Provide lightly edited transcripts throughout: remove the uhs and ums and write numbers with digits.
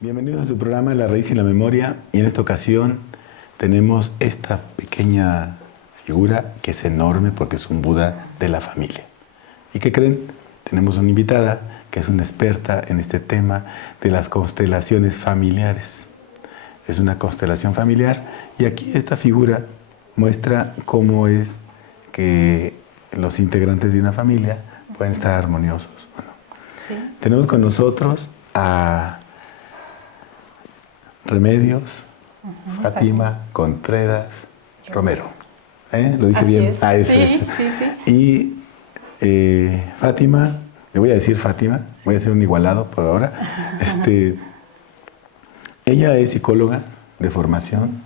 Bienvenidos a su programa La Raíz y la Memoria, y en esta ocasión tenemos esta pequeña figura que es enorme porque es un Buda de la familia. ¿Y qué creen? Tenemos una invitada que es una experta en este tema de las constelaciones familiares. Es una constelación familiar y aquí esta figura muestra cómo es que los integrantes de una familia pueden estar armoniosos. Bueno, sí. Tenemos con nosotros a Remedios, Fátima Contreras Romero. ¿Lo dije Así bien? Es. Eso es. Sí, sí. Y Fátima, le voy a decir Fátima, voy a hacer un igualado por ahora. Ella es psicóloga de formación,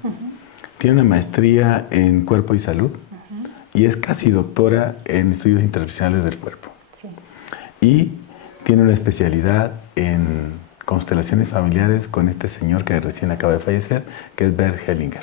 tiene una maestría en cuerpo y salud y es casi doctora en estudios interpersonales del cuerpo. Sí. Y tiene una especialidad en constelaciones familiares con este señor que recién acaba de fallecer, que es Bert Hellinger.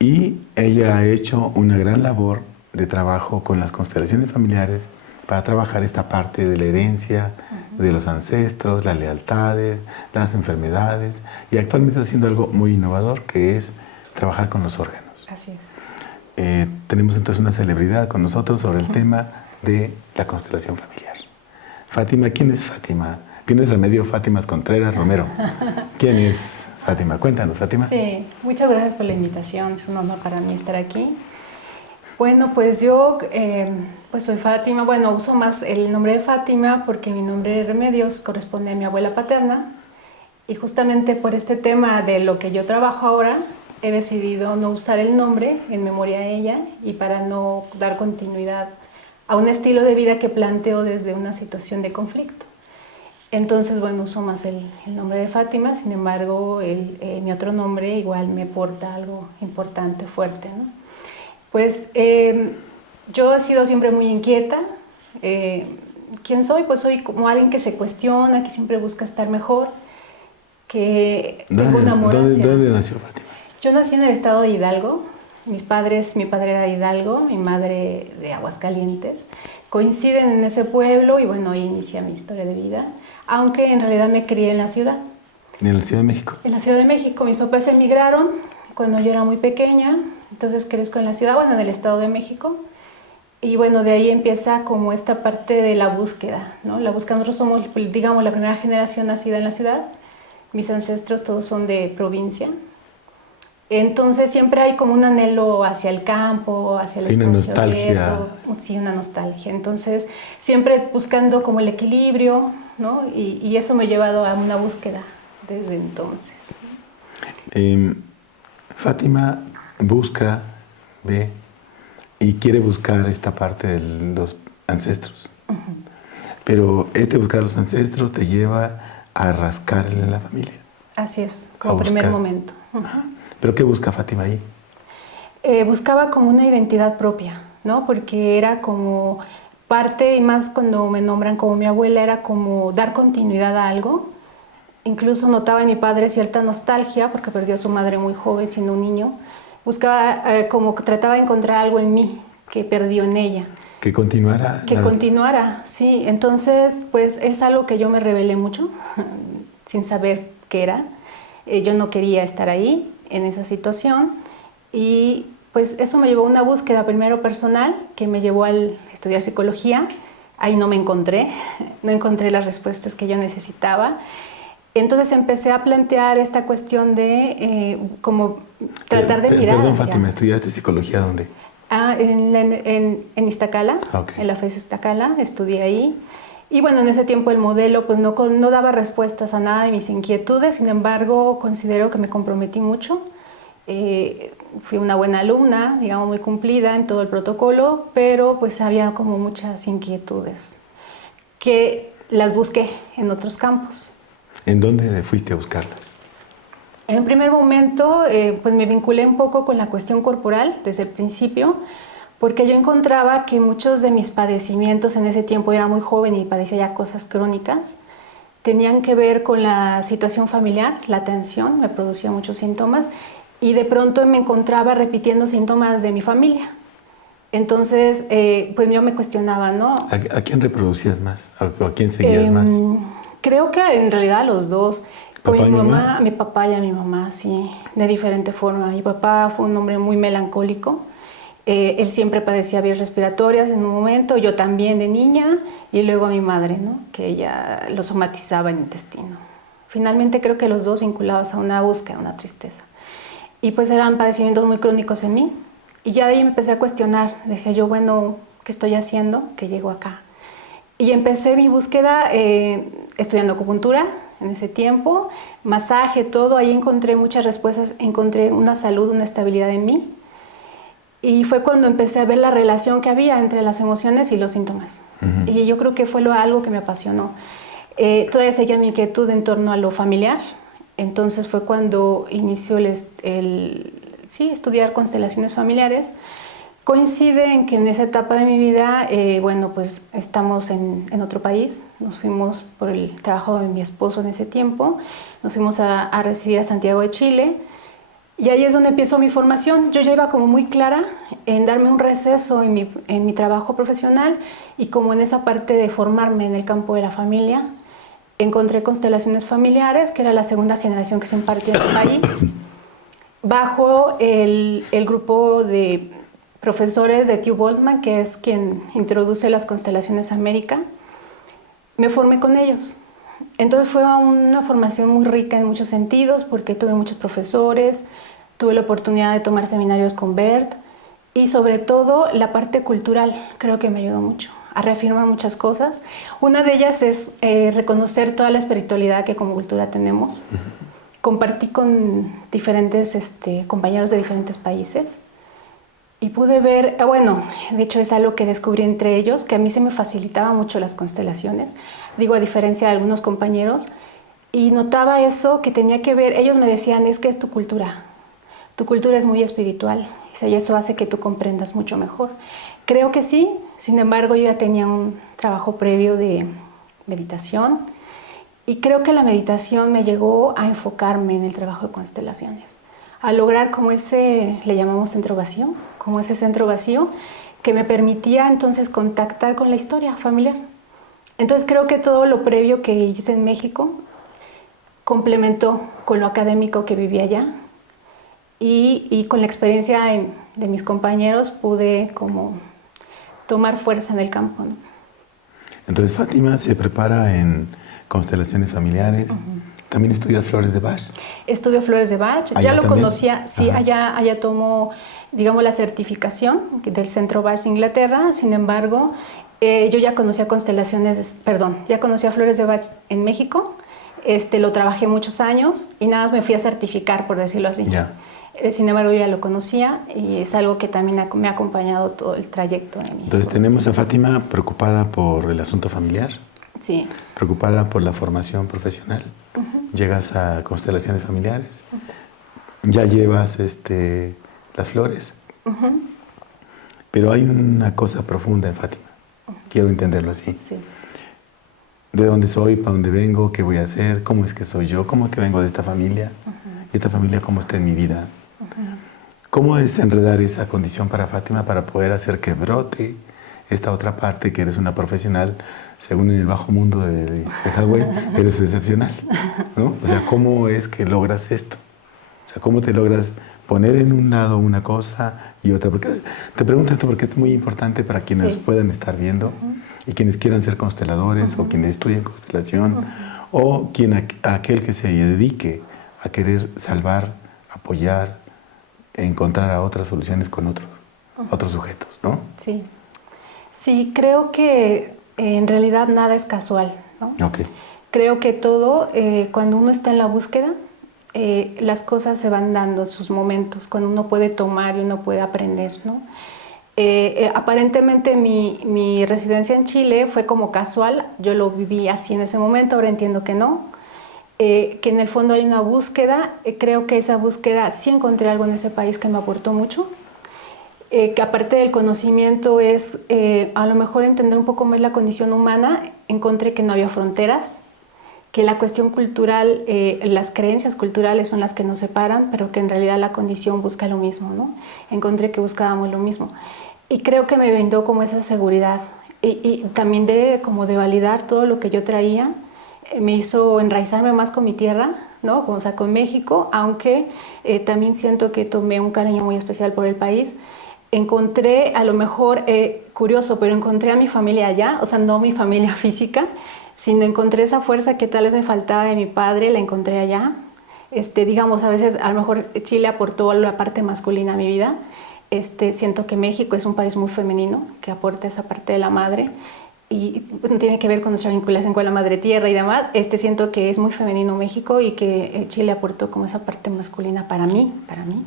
Y ella ha hecho una gran labor de trabajo con las constelaciones familiares para trabajar esta parte de la herencia, de los ancestros, las lealtades, las enfermedades, y actualmente está haciendo algo muy innovador, que es trabajar con los órganos. Así es. Tenemos entonces una celebridad con nosotros sobre el tema de la constelación familiar. Fátima, ¿quién es Fátima? ¿Quién es Remedio Fátima Contreras Romero? ¿Quién es Fátima? Cuéntanos, Fátima. Sí, muchas gracias por la invitación. Es un honor para mí estar aquí. Bueno, pues yo pues soy Fátima. Bueno, uso más el nombre de Fátima porque mi nombre de Remedios corresponde a mi abuela paterna. Y justamente por este tema de lo que yo trabajo ahora, he decidido no usar el nombre en memoria a ella y para no dar continuidad a un estilo de vida que planteo desde una situación de conflicto. Entonces, bueno, uso más el nombre de Fátima, sin embargo, mi otro nombre igual me aporta algo importante, fuerte, ¿no? Pues yo he sido siempre muy inquieta. ¿Quién soy? Pues soy como alguien que se cuestiona, que siempre busca estar mejor, que tengo un amor hacia... ¿Dónde nació Fátima? Yo nací en el estado de Hidalgo. Mi padre era de Hidalgo, mi madre de Aguascalientes. Coinciden en ese pueblo y bueno, ahí inicia mi historia de vida, aunque en realidad me crié en la ciudad. ¿En la Ciudad de México? En la Ciudad de México. Mis papás emigraron cuando yo era muy pequeña, entonces crezco en la ciudad, bueno, en el Estado de México. Y bueno, de ahí empieza como esta parte de la búsqueda, ¿no? La búsqueda, nosotros somos, digamos, la primera generación nacida en la ciudad. Mis ancestros todos son de provincia. Entonces siempre hay como un anhelo hacia el campo, hacia el espacio nostalgia. abierto. Sí, una nostalgia. Entonces siempre buscando como el equilibrio, ¿no? Y eso me ha llevado a una búsqueda desde entonces. Fátima busca, ve y quiere buscar esta parte de los ancestros. Pero buscar los ancestros te lleva a rascar en la familia. Así es, como primer momento. ¿Pero qué busca Fátima ahí? Buscaba como una identidad propia, ¿no? Porque era como parte, y más cuando me nombran como mi abuela, era como dar continuidad a algo. Incluso notaba en mi padre cierta nostalgia, porque perdió a su madre muy joven, siendo un niño. Buscaba, como que trataba de encontrar algo en mí que perdió en ella. Que continuara. Que continuara, sí. Entonces, pues es algo que yo me rebelé mucho, sin saber qué era. Yo no quería estar ahí, en esa situación. Y pues eso me llevó a una búsqueda primero personal, que me llevó al estudiar psicología. Ahí no me encontré, no encontré las respuestas que yo necesitaba. Entonces empecé a plantear esta cuestión de como tratar de mirar Perdón, hacia... Fátima, ¿estudiaste psicología dónde? En Iztacala, Okay. en la FES Iztacala, estudié ahí. Y bueno, en ese tiempo el modelo pues no daba respuestas a nada de mis inquietudes, sin embargo considero que me comprometí mucho. Fui una buena alumna, digamos muy cumplida en todo el protocolo, pero pues había como muchas inquietudes que las busqué en otros campos. ¿En dónde fuiste a buscarlas? En un primer momento pues me vinculé un poco con la cuestión corporal desde el principio, porque yo encontraba que muchos de mis padecimientos en ese tiempo, era muy joven y padecía ya cosas crónicas, tenían que ver con la situación familiar, la tensión, me producía muchos síntomas y de pronto me encontraba repitiendo síntomas de mi familia. Entonces, pues yo me cuestionaba, ¿no? ¿A quién reproducías más? ¿A quién seguías más? Creo que en realidad los dos. Con ¿Papá y mi mamá? mamá, mi papá y a mi mamá, sí, de diferente forma. Mi papá fue un hombre muy melancólico. Él siempre padecía vías respiratorias en un momento, yo también de niña, y luego a mi madre, ¿no? Que ella lo somatizaba en el intestino. Finalmente creo que los dos vinculados a una búsqueda, a una tristeza. Y pues eran padecimientos muy crónicos en mí. Y ya de ahí me empecé a cuestionar. Decía yo, bueno, ¿qué estoy haciendo? Que llego acá. Y empecé mi búsqueda estudiando acupuntura en ese tiempo, masaje, todo. Ahí encontré muchas respuestas, encontré una salud, una estabilidad en mí. Y fue cuando empecé a ver la relación que había entre las emociones y los síntomas. Y yo creo que fue algo que me apasionó. Todavía seguía mi inquietud en torno a lo familiar. Entonces fue cuando inició estudiar constelaciones familiares. Coincide en que en esa etapa de mi vida, bueno, pues estamos en otro país. Nos fuimos por el trabajo de mi esposo en ese tiempo. Nos fuimos a residir a Santiago de Chile. Y ahí es donde empezó mi formación. Yo ya iba como muy clara en darme un receso en mi trabajo profesional y como en esa parte de formarme en el campo de la familia. Encontré constelaciones familiares, que era la segunda generación que se impartía en el país, bajo el grupo de profesores de Theo Boltzmann, que es quien introduce las constelaciones a América. Me formé con ellos. Entonces fue una formación muy rica en muchos sentidos porque tuve muchos profesores, tuve la oportunidad de tomar seminarios con Bert y sobre todo la parte cultural creo que me ayudó mucho a reafirmar muchas cosas. Una de ellas es reconocer toda la espiritualidad que como cultura tenemos. Compartí con diferentes compañeros de diferentes países y pude ver, bueno, de hecho es algo que descubrí entre ellos, que a mí se me facilitaba mucho las constelaciones, digo a diferencia de algunos compañeros, y notaba eso que tenía que ver, ellos me decían, es que es tu cultura es muy espiritual, y eso hace que tú comprendas mucho mejor. Creo que sí, sin embargo yo ya tenía un trabajo previo de meditación, y creo que la meditación me llegó a enfocarme en el trabajo de constelaciones, a lograr como le llamamos centro vacío, como ese centro vacío que me permitía entonces contactar con la historia familiar. Entonces creo que todo lo previo que hice en México complementó con lo académico que vivía allá y con la experiencia de mis compañeros pude como tomar fuerza en el campo, ¿no? Entonces Fátima se prepara en constelaciones familiares. ¿También estudia flores de Bach? Estudio flores de Bach, ¿Allá ya lo también? conocía, sí, allá tomo, digamos, la certificación del Centro Bach de Inglaterra, sin embargo, yo ya conocía ya conocía flores de Bach en México, lo trabajé muchos años y nada más me fui a certificar, por decirlo así. Ya. Sin embargo, yo ya lo conocía y es algo que también me ha acompañado todo el trayecto de mi Entonces tenemos a Fátima preocupada por el asunto familiar, Sí. preocupada por la formación profesional. Llegas a constelaciones familiares, ya llevas las flores, pero hay una cosa profunda en Fátima. Quiero entenderlo así. Sí. ¿De dónde soy? ¿Para dónde vengo? ¿Qué voy a hacer? ¿Cómo es que soy yo? ¿Cómo es que vengo de esta familia? ¿Y esta familia cómo está en mi vida? ¿Cómo desenredar esa condición para Fátima para poder hacer que brote esta otra parte que eres una profesional, según en el bajo mundo de Hawái, eres excepcional, ¿no? O sea, ¿cómo es que logras esto? O sea, ¿cómo te logras poner en un lado una cosa y otra? Porque te pregunto esto porque es muy importante para quienes puedan estar viendo y quienes quieran ser consteladores o quienes estudien constelación o aquel que se dedique a querer salvar, apoyar, encontrar a otras soluciones con otros sujetos, ¿no? Sí. Sí, creo que en realidad nada es casual, ¿no? Okay. Creo que todo, cuando uno está en la búsqueda, las cosas se van dando sus momentos, cuando uno puede tomar y uno puede aprender, ¿no? Aparentemente mi residencia en Chile fue como casual, yo lo viví así en ese momento, ahora entiendo que no, que en el fondo hay una búsqueda, creo que esa búsqueda sí encontré algo en ese país que me aportó mucho, que aparte del conocimiento es a lo mejor entender un poco más la condición humana, encontré que no había fronteras, que la cuestión cultural, las creencias culturales son las que nos separan, pero que en realidad la condición busca lo mismo, ¿no? Encontré que buscábamos lo mismo. Y creo que me brindó como esa seguridad y también como de validar todo lo que yo traía me hizo enraizarme más con mi tierra, ¿no? O sea, con México, aunque también siento que tomé un cariño muy especial por el país. Encontré, a lo mejor, curioso, pero encontré a mi familia allá, o sea, no mi familia física, sino encontré esa fuerza que tal vez me faltaba de mi padre, la encontré allá. Digamos, a veces, a lo mejor Chile aportó la parte masculina a mi vida. Siento que México es un país muy femenino, que aporta esa parte de la madre, y pues, no tiene que ver con nuestra vinculación con la madre tierra y demás. Siento que es muy femenino México y que Chile aportó como esa parte masculina para mí, para mí.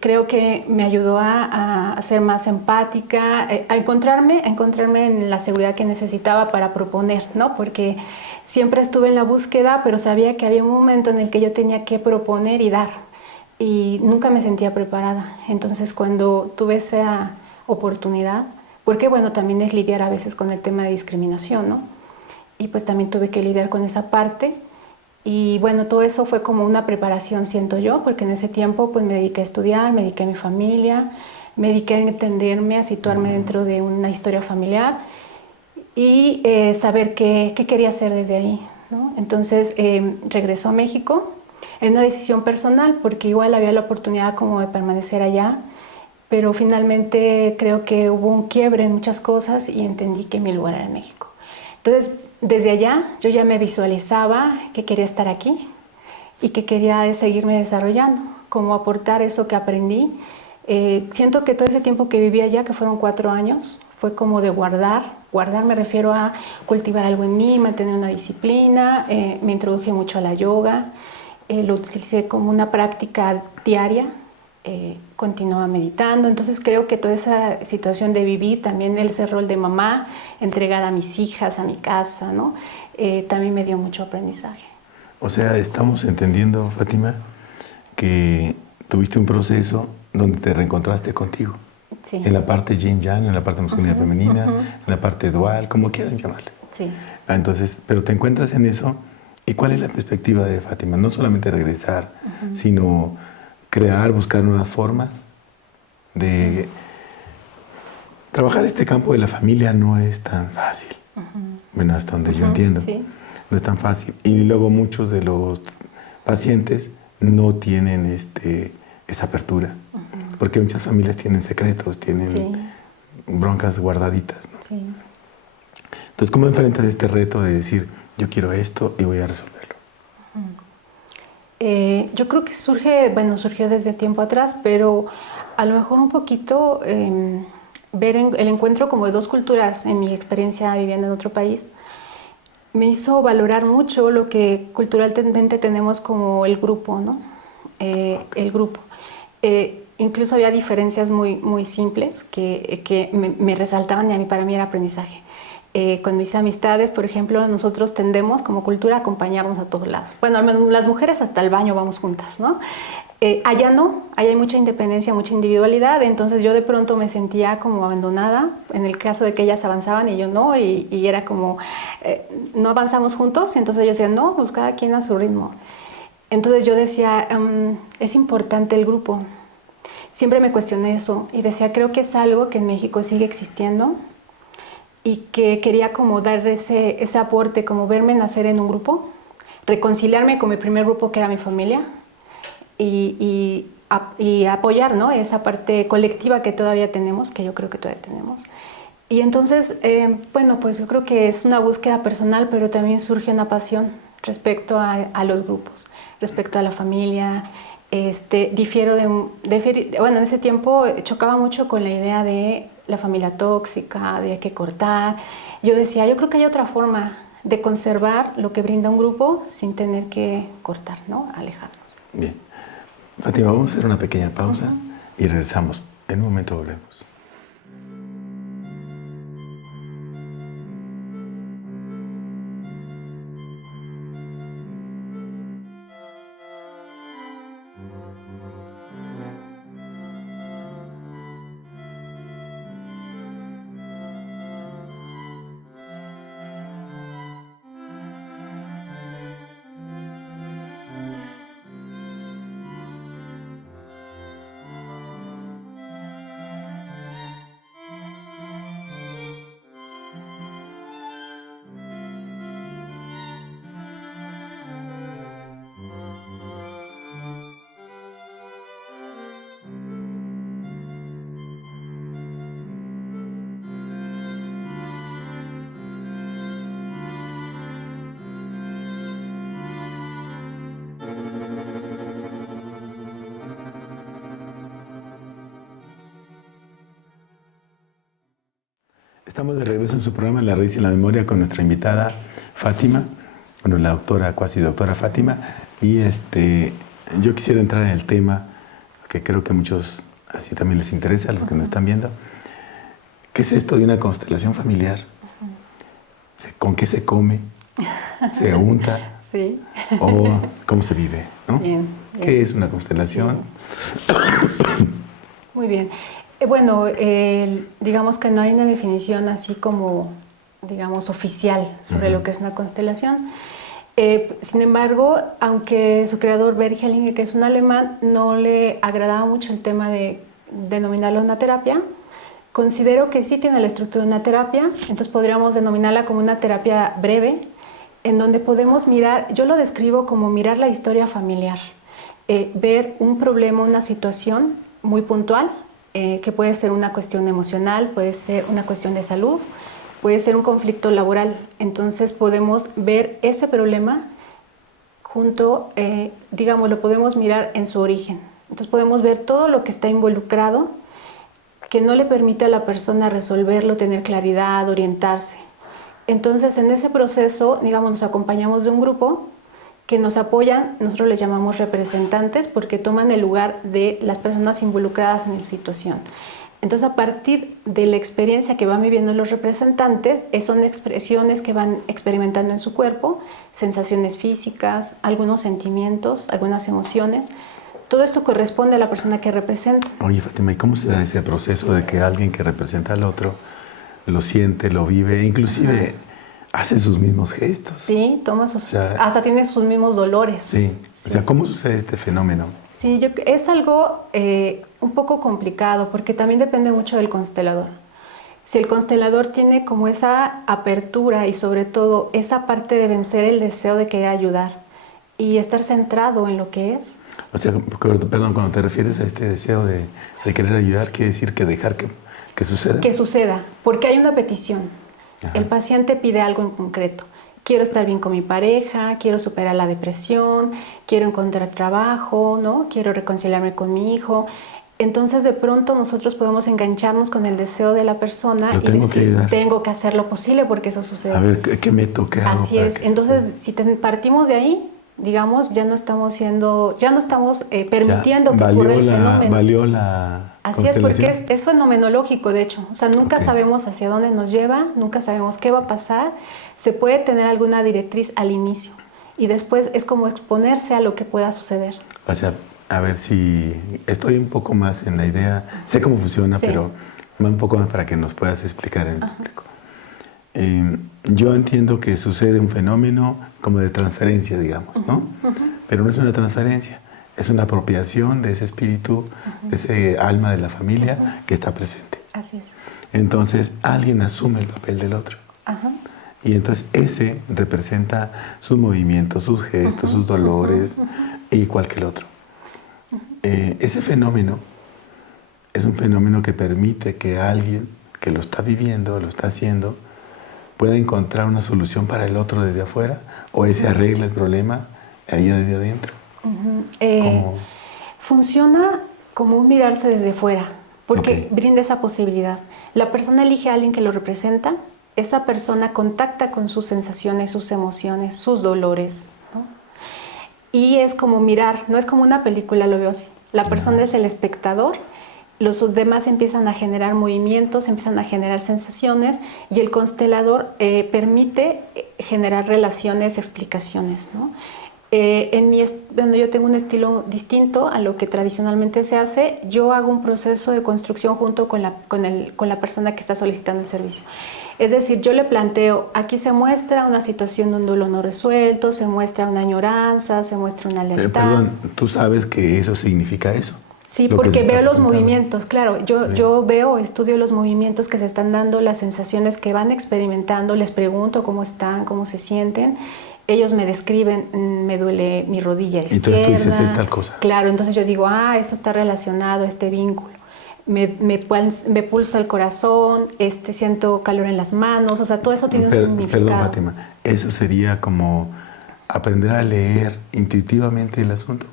Creo que me ayudó a ser más empática, a encontrarme en la seguridad que necesitaba para proponer, ¿no? Porque siempre estuve en la búsqueda, pero sabía que había un momento en el que yo tenía que proponer y dar, y nunca me sentía preparada. Entonces, cuando tuve esa oportunidad, porque bueno, también es lidiar a veces con el tema de discriminación, ¿no? Y pues también tuve que lidiar con esa parte. Y bueno, todo eso fue como una preparación, siento yo, porque en ese tiempo pues me dediqué a estudiar, me dediqué a mi familia, me dediqué a entenderme, a situarme dentro de una historia familiar y saber qué quería hacer desde ahí, ¿no? Entonces regresó a México en una decisión personal, porque igual había la oportunidad como de permanecer allá, pero finalmente creo que hubo un quiebre en muchas cosas y entendí que mi lugar era en México. Entonces, desde allá yo ya me visualizaba que quería estar aquí y que quería seguirme desarrollando, como aportar eso que aprendí. Siento que todo ese tiempo que viví allá, que fueron 4 años, fue como de guardar me refiero a cultivar algo en mí, mantener una disciplina, me introduje mucho a la yoga, lo utilicé como una práctica diaria, continuaba meditando. Entonces creo que toda esa situación de vivir, también ese rol de mamá, entregada a mis hijas, a mi casa, ¿no? También me dio mucho aprendizaje. O sea, estamos entendiendo, Fátima, que tuviste un proceso donde te reencontraste contigo. Sí. En la parte yin-yang, en la parte masculina femenina, en la parte dual, como quieran llamarle. Sí. Entonces, pero te encuentras en eso. ¿Y cuál es la perspectiva de Fátima? No solamente regresar, sino crear, buscar nuevas formas de... Trabajar este campo de la familia no es tan fácil. Bueno, hasta donde yo entiendo. Sí. No es tan fácil. Y luego muchos de los pacientes no tienen esa apertura. Porque muchas familias tienen secretos, tienen broncas guardaditas, ¿no? Sí. Entonces, ¿cómo enfrentas este reto de decir, yo quiero esto y voy a resolverlo? Yo creo que surgió desde tiempo atrás, pero a lo mejor un poquito ver el encuentro como de dos culturas en mi experiencia viviendo en otro país me hizo valorar mucho lo que culturalmente tenemos como el grupo, ¿no? El grupo. Incluso había diferencias muy, muy simples que me resaltaban y para mí era aprendizaje. Cuando hice amistades, por ejemplo, nosotros tendemos como cultura a acompañarnos a todos lados. Bueno, al menos las mujeres hasta el baño vamos juntas, ¿no? Allá no, allá hay mucha independencia, mucha individualidad, entonces yo de pronto me sentía como abandonada en el caso de que ellas avanzaban y yo no, y era como, no avanzamos juntos, y entonces ellos decían, no, pues cada quien a su ritmo. Entonces yo decía, es importante el grupo. Siempre me cuestioné eso y decía, creo que es algo que en México sigue existiendo y que quería como dar ese aporte, como verme nacer en un grupo, reconciliarme con mi primer grupo que era mi familia, y apoyar, ¿no? Esa parte colectiva que todavía tenemos, que yo creo que todavía tenemos. Y entonces, bueno, pues yo creo que es una búsqueda personal, pero también surge una pasión respecto a los grupos, respecto a la familia. Bueno, en ese tiempo chocaba mucho con la idea de la familia tóxica, de que cortar. Yo decía, yo creo que hay otra forma de conservar lo que brinda un grupo sin tener que cortar, ¿no? Alejarnos. Bien. Fátima, vamos a hacer una pequeña pausa y regresamos. En un momento volvemos. Estamos de regreso en su programa La Raíz y la Memoria con nuestra invitada Fátima, bueno, la doctora, cuasi doctora Fátima, y yo quisiera entrar en el tema, que creo que a muchos así también les interesa, a los que nos están viendo. ¿Qué es esto de una constelación familiar? ¿Con qué se come? ¿Se unta? Sí. ¿O cómo se vive? ¿No? Bien, bien. ¿Qué es una constelación? Sí. Muy bien. Bueno, digamos que no hay una definición así como, digamos, oficial sobre lo que es una constelación. Sin embargo, aunque su creador Bert Hellinger, que es un alemán, no le agradaba mucho el tema de denominarlo una terapia, considero que sí tiene la estructura de una terapia, entonces podríamos denominarla como una terapia breve, en donde podemos mirar, yo lo describo como mirar la historia familiar, ver un problema, una situación muy puntual, que puede ser una cuestión emocional, puede ser una cuestión de salud, puede ser un conflicto laboral. Entonces podemos ver ese problema junto, digamos, lo podemos mirar en su origen. Entonces podemos ver todo lo que está involucrado que no le permite a la persona resolverlo, tener claridad, orientarse. Entonces en ese proceso, digamos, nos acompañamos de un grupo que nos apoyan, nosotros les llamamos representantes porque toman el lugar de las personas involucradas en la situación. Entonces, a partir de la experiencia que van viviendo los representantes, son expresiones que van experimentando en su cuerpo, sensaciones físicas, algunos sentimientos, algunas emociones. Todo esto corresponde a la persona que representa. Oye, Fátima, ¿y cómo se da ese proceso de que alguien que representa al otro lo siente, lo vive, inclusive hace sus mismos gestos? Sí, toma sus... hasta tiene sus mismos dolores. Sí. O sea, ¿cómo sucede este fenómeno? Sí, es algo un poco complicado porque también depende mucho del constelador. Si el constelador tiene como esa apertura y sobre todo esa parte de vencer el deseo de querer ayudar y estar centrado en lo que es. O sea, perdón, cuando te refieres a este deseo de querer ayudar, ¿quiere decir que dejar que suceda? Que suceda, porque hay una petición. Ajá. El paciente pide algo en concreto. Quiero estar bien con mi pareja, quiero superar la depresión, quiero encontrar trabajo, ¿no? Quiero reconciliarme con mi hijo. Entonces, de pronto nosotros podemos engancharnos con el deseo de la persona y decir, tengo que hacer lo posible porque eso sucede. A ver, ¿qué me toca? Así es. Entonces, si partimos de ahí, digamos, ya no estamos permitiendo que ocurra el fenómeno. Valió la Así es, porque es fenomenológico, de hecho. O sea, nunca sabemos hacia dónde nos lleva, nunca sabemos qué va a pasar. Se puede tener alguna directriz al inicio y después es como exponerse a lo que pueda suceder. O sea, a ver si estoy un poco más en la idea, sé cómo funciona, sí, pero un poco más para que nos puedas explicar en el público. Yo entiendo que sucede un fenómeno como de transferencia, digamos, ¿no? Pero no es una transferencia, es una apropiación de ese espíritu, de ese alma de la familia que está presente. Así es. Entonces, alguien asume el papel del otro. Y entonces ese representa sus movimientos, sus gestos, sus dolores, igual que el otro. Ese fenómeno es un fenómeno que permite que alguien que lo está viviendo, lo está haciendo, pueda encontrar una solución para el otro desde afuera, o ese arregla el problema ahí desde adentro. Funciona como un mirarse desde fuera, porque brinda esa posibilidad. La persona elige a alguien que lo representa, esa persona contacta con sus sensaciones, sus emociones, sus dolores, ¿no? Y es como mirar, no es como una película, lo veo así. La persona es el espectador, los demás empiezan a generar movimientos, empiezan a generar sensaciones y el constelador permite generar relaciones, explicaciones, ¿no? Yo tengo un estilo distinto a lo que tradicionalmente se hace. Yo hago un proceso de construcción junto con la persona que está solicitando el servicio. Es decir, yo le planteo, aquí se muestra una situación de un duelo no resuelto, se muestra una añoranza, se muestra una lealtad. Perdón, ¿tú sabes que eso significa eso? Sí, porque veo los movimientos, claro, yo veo, estudio los movimientos que se están dando, las sensaciones que van experimentando, les pregunto cómo están, cómo se sienten. Ellos me describen, me duele mi rodilla izquierda. Entonces tú dices, es tal cosa. Claro, entonces yo digo, eso está relacionado a este vínculo. Me pulsa el corazón, siento calor en las manos, o sea, todo eso tiene un significado. Perdón, Fátima, ¿eso sería como aprender a leer intuitivamente el asunto?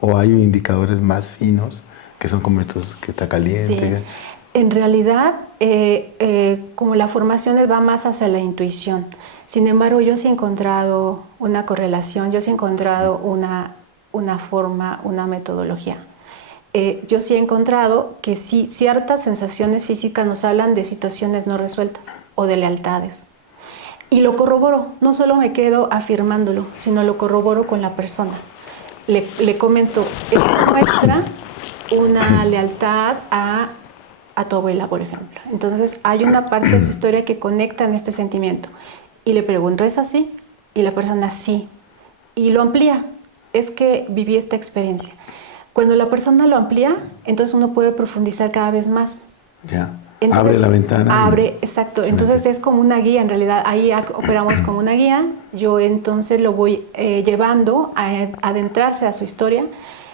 ¿O hay indicadores más finos que son como estos que está caliente? En realidad, como la formación va más hacia la intuición. Sin embargo, yo sí he encontrado una correlación, yo sí he encontrado una forma, una metodología. Yo sí he encontrado que sí, ciertas sensaciones físicas nos hablan de situaciones no resueltas o de lealtades. Y lo corroboro, no solo me quedo afirmándolo, sino lo corroboro con la persona. Le comento, muestra una lealtad a tu abuela, por ejemplo. Entonces hay una parte de su historia que conecta en este sentimiento. Y le pregunto, ¿es así? Y la persona, sí. Y lo amplía, es que viví esta experiencia. Cuando la persona lo amplía, entonces uno puede profundizar cada vez más. Ya. Entonces, abre la ventana. Abre, exacto. Entonces es como una guía, en realidad. Ahí operamos como una guía. Yo entonces lo voy llevando a adentrarse a su historia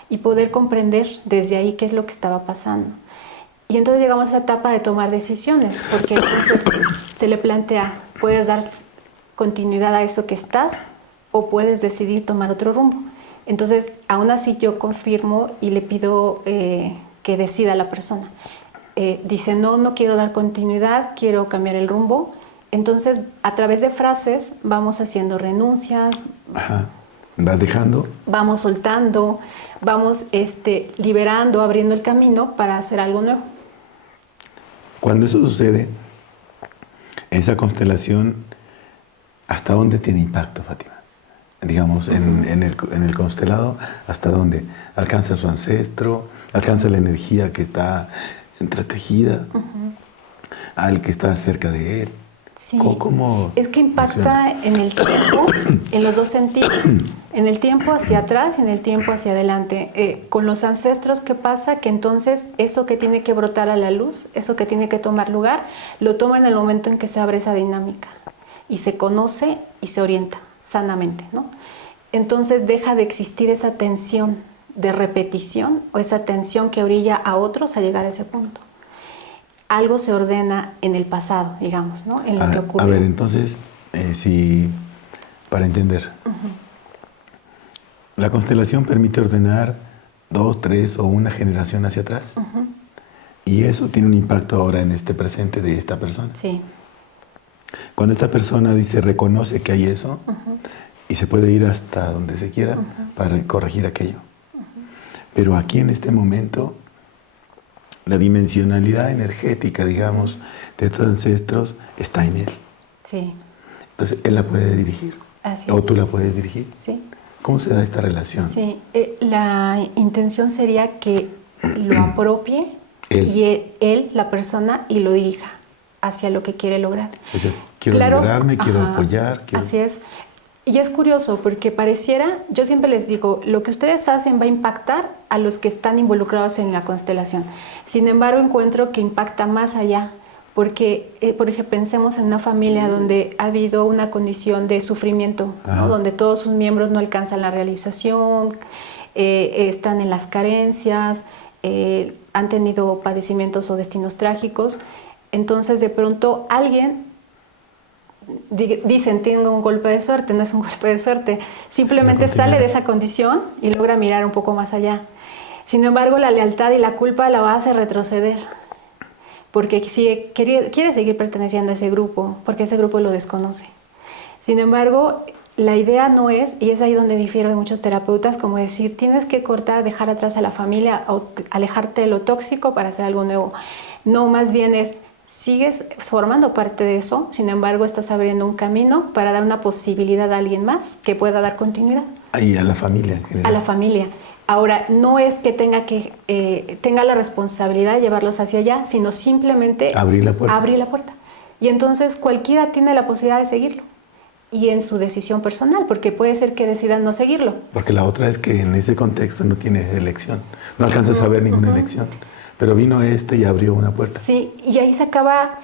y poder comprender desde ahí qué es lo que estaba pasando. Y entonces llegamos a esa etapa de tomar decisiones, porque entonces se le plantea, puedes dar continuidad a eso que estás o puedes decidir tomar otro rumbo. Entonces, aún así yo confirmo y le pido que decida la persona. Dice, no, no quiero dar continuidad, quiero cambiar el rumbo. Entonces, a través de frases vamos haciendo renuncias. Ajá. ¿Vas dejando? Vamos soltando, vamos liberando, abriendo el camino para hacer algo nuevo. Cuando eso sucede, esa constelación, ¿hasta dónde tiene impacto, Fátima? Digamos, en el constelado, ¿hasta dónde? ¿Alcanza a su ancestro? ¿Alcanza la energía que está entretejida? ¿Al que está cerca de él? Sí, ¿Cómo es que impacta funciona? en el tiempo, en los dos sentidos, en el tiempo hacia atrás y en el tiempo hacia adelante. Con los ancestros, ¿qué pasa? Que entonces eso que tiene que brotar a la luz, eso que tiene que tomar lugar, lo toma en el momento en que se abre esa dinámica y se conoce y se orienta sanamente, ¿no? Entonces deja de existir esa tensión de repetición o esa tensión que orilla a otros a llegar a ese punto. Algo se ordena en el pasado, digamos, ¿no? En lo que ocurrió. A ver, entonces, para entender, la constelación permite ordenar 2, 3 o una generación hacia atrás. Y eso tiene un impacto ahora en este presente de esta persona. Sí. Cuando esta persona dice, reconoce que hay eso, y se puede ir hasta donde se quiera para corregir aquello. Pero aquí en este momento, la dimensionalidad energética, digamos, de estos ancestros está en él. Sí. Entonces, él la puede dirigir. Así O es. tú la puedes dirigir. Sí. ¿Cómo se da esta relación? Sí. La intención sería que lo apropie y él, la persona, y lo dirija hacia lo que quiere lograr. O sea, quiero liberarme, quiero apoyar. Así es. Y es curioso porque pareciera, yo siempre les digo, lo que ustedes hacen va a impactar a los que están involucrados en la constelación. Sin embargo, encuentro que impacta más allá, porque, por ejemplo, pensemos en una familia donde ha habido una condición de sufrimiento, ¿no? Donde todos sus miembros no alcanzan la realización, están en las carencias, han tenido padecimientos o destinos trágicos. Entonces, de pronto, alguien dicen, tengo un golpe de suerte, no es un golpe de suerte, simplemente sale de esa condición y logra mirar un poco más allá. Sin embargo, la lealtad y la culpa la va a hacer retroceder, porque quiere seguir perteneciendo a ese grupo, porque ese grupo lo desconoce. Sin embargo, la idea no es, y es ahí donde difiero de muchos terapeutas, como decir, tienes que cortar, dejar atrás a la familia, o alejarte de lo tóxico para hacer algo nuevo. No, más bien es, sigues formando parte de eso, sin embargo estás abriendo un camino para dar una posibilidad a alguien más que pueda dar continuidad. Y a la familia en general. A la familia. Ahora, no es que tenga la responsabilidad de llevarlos hacia allá, sino simplemente abrir la puerta. Abrir la puerta. Y entonces cualquiera tiene la posibilidad de seguirlo. Y en su decisión personal, porque puede ser que decidan no seguirlo. Porque la otra es que en ese contexto no tienes elección. No alcanzas a ver ninguna elección. Pero vino y abrió una puerta. Sí, y ahí se acaba,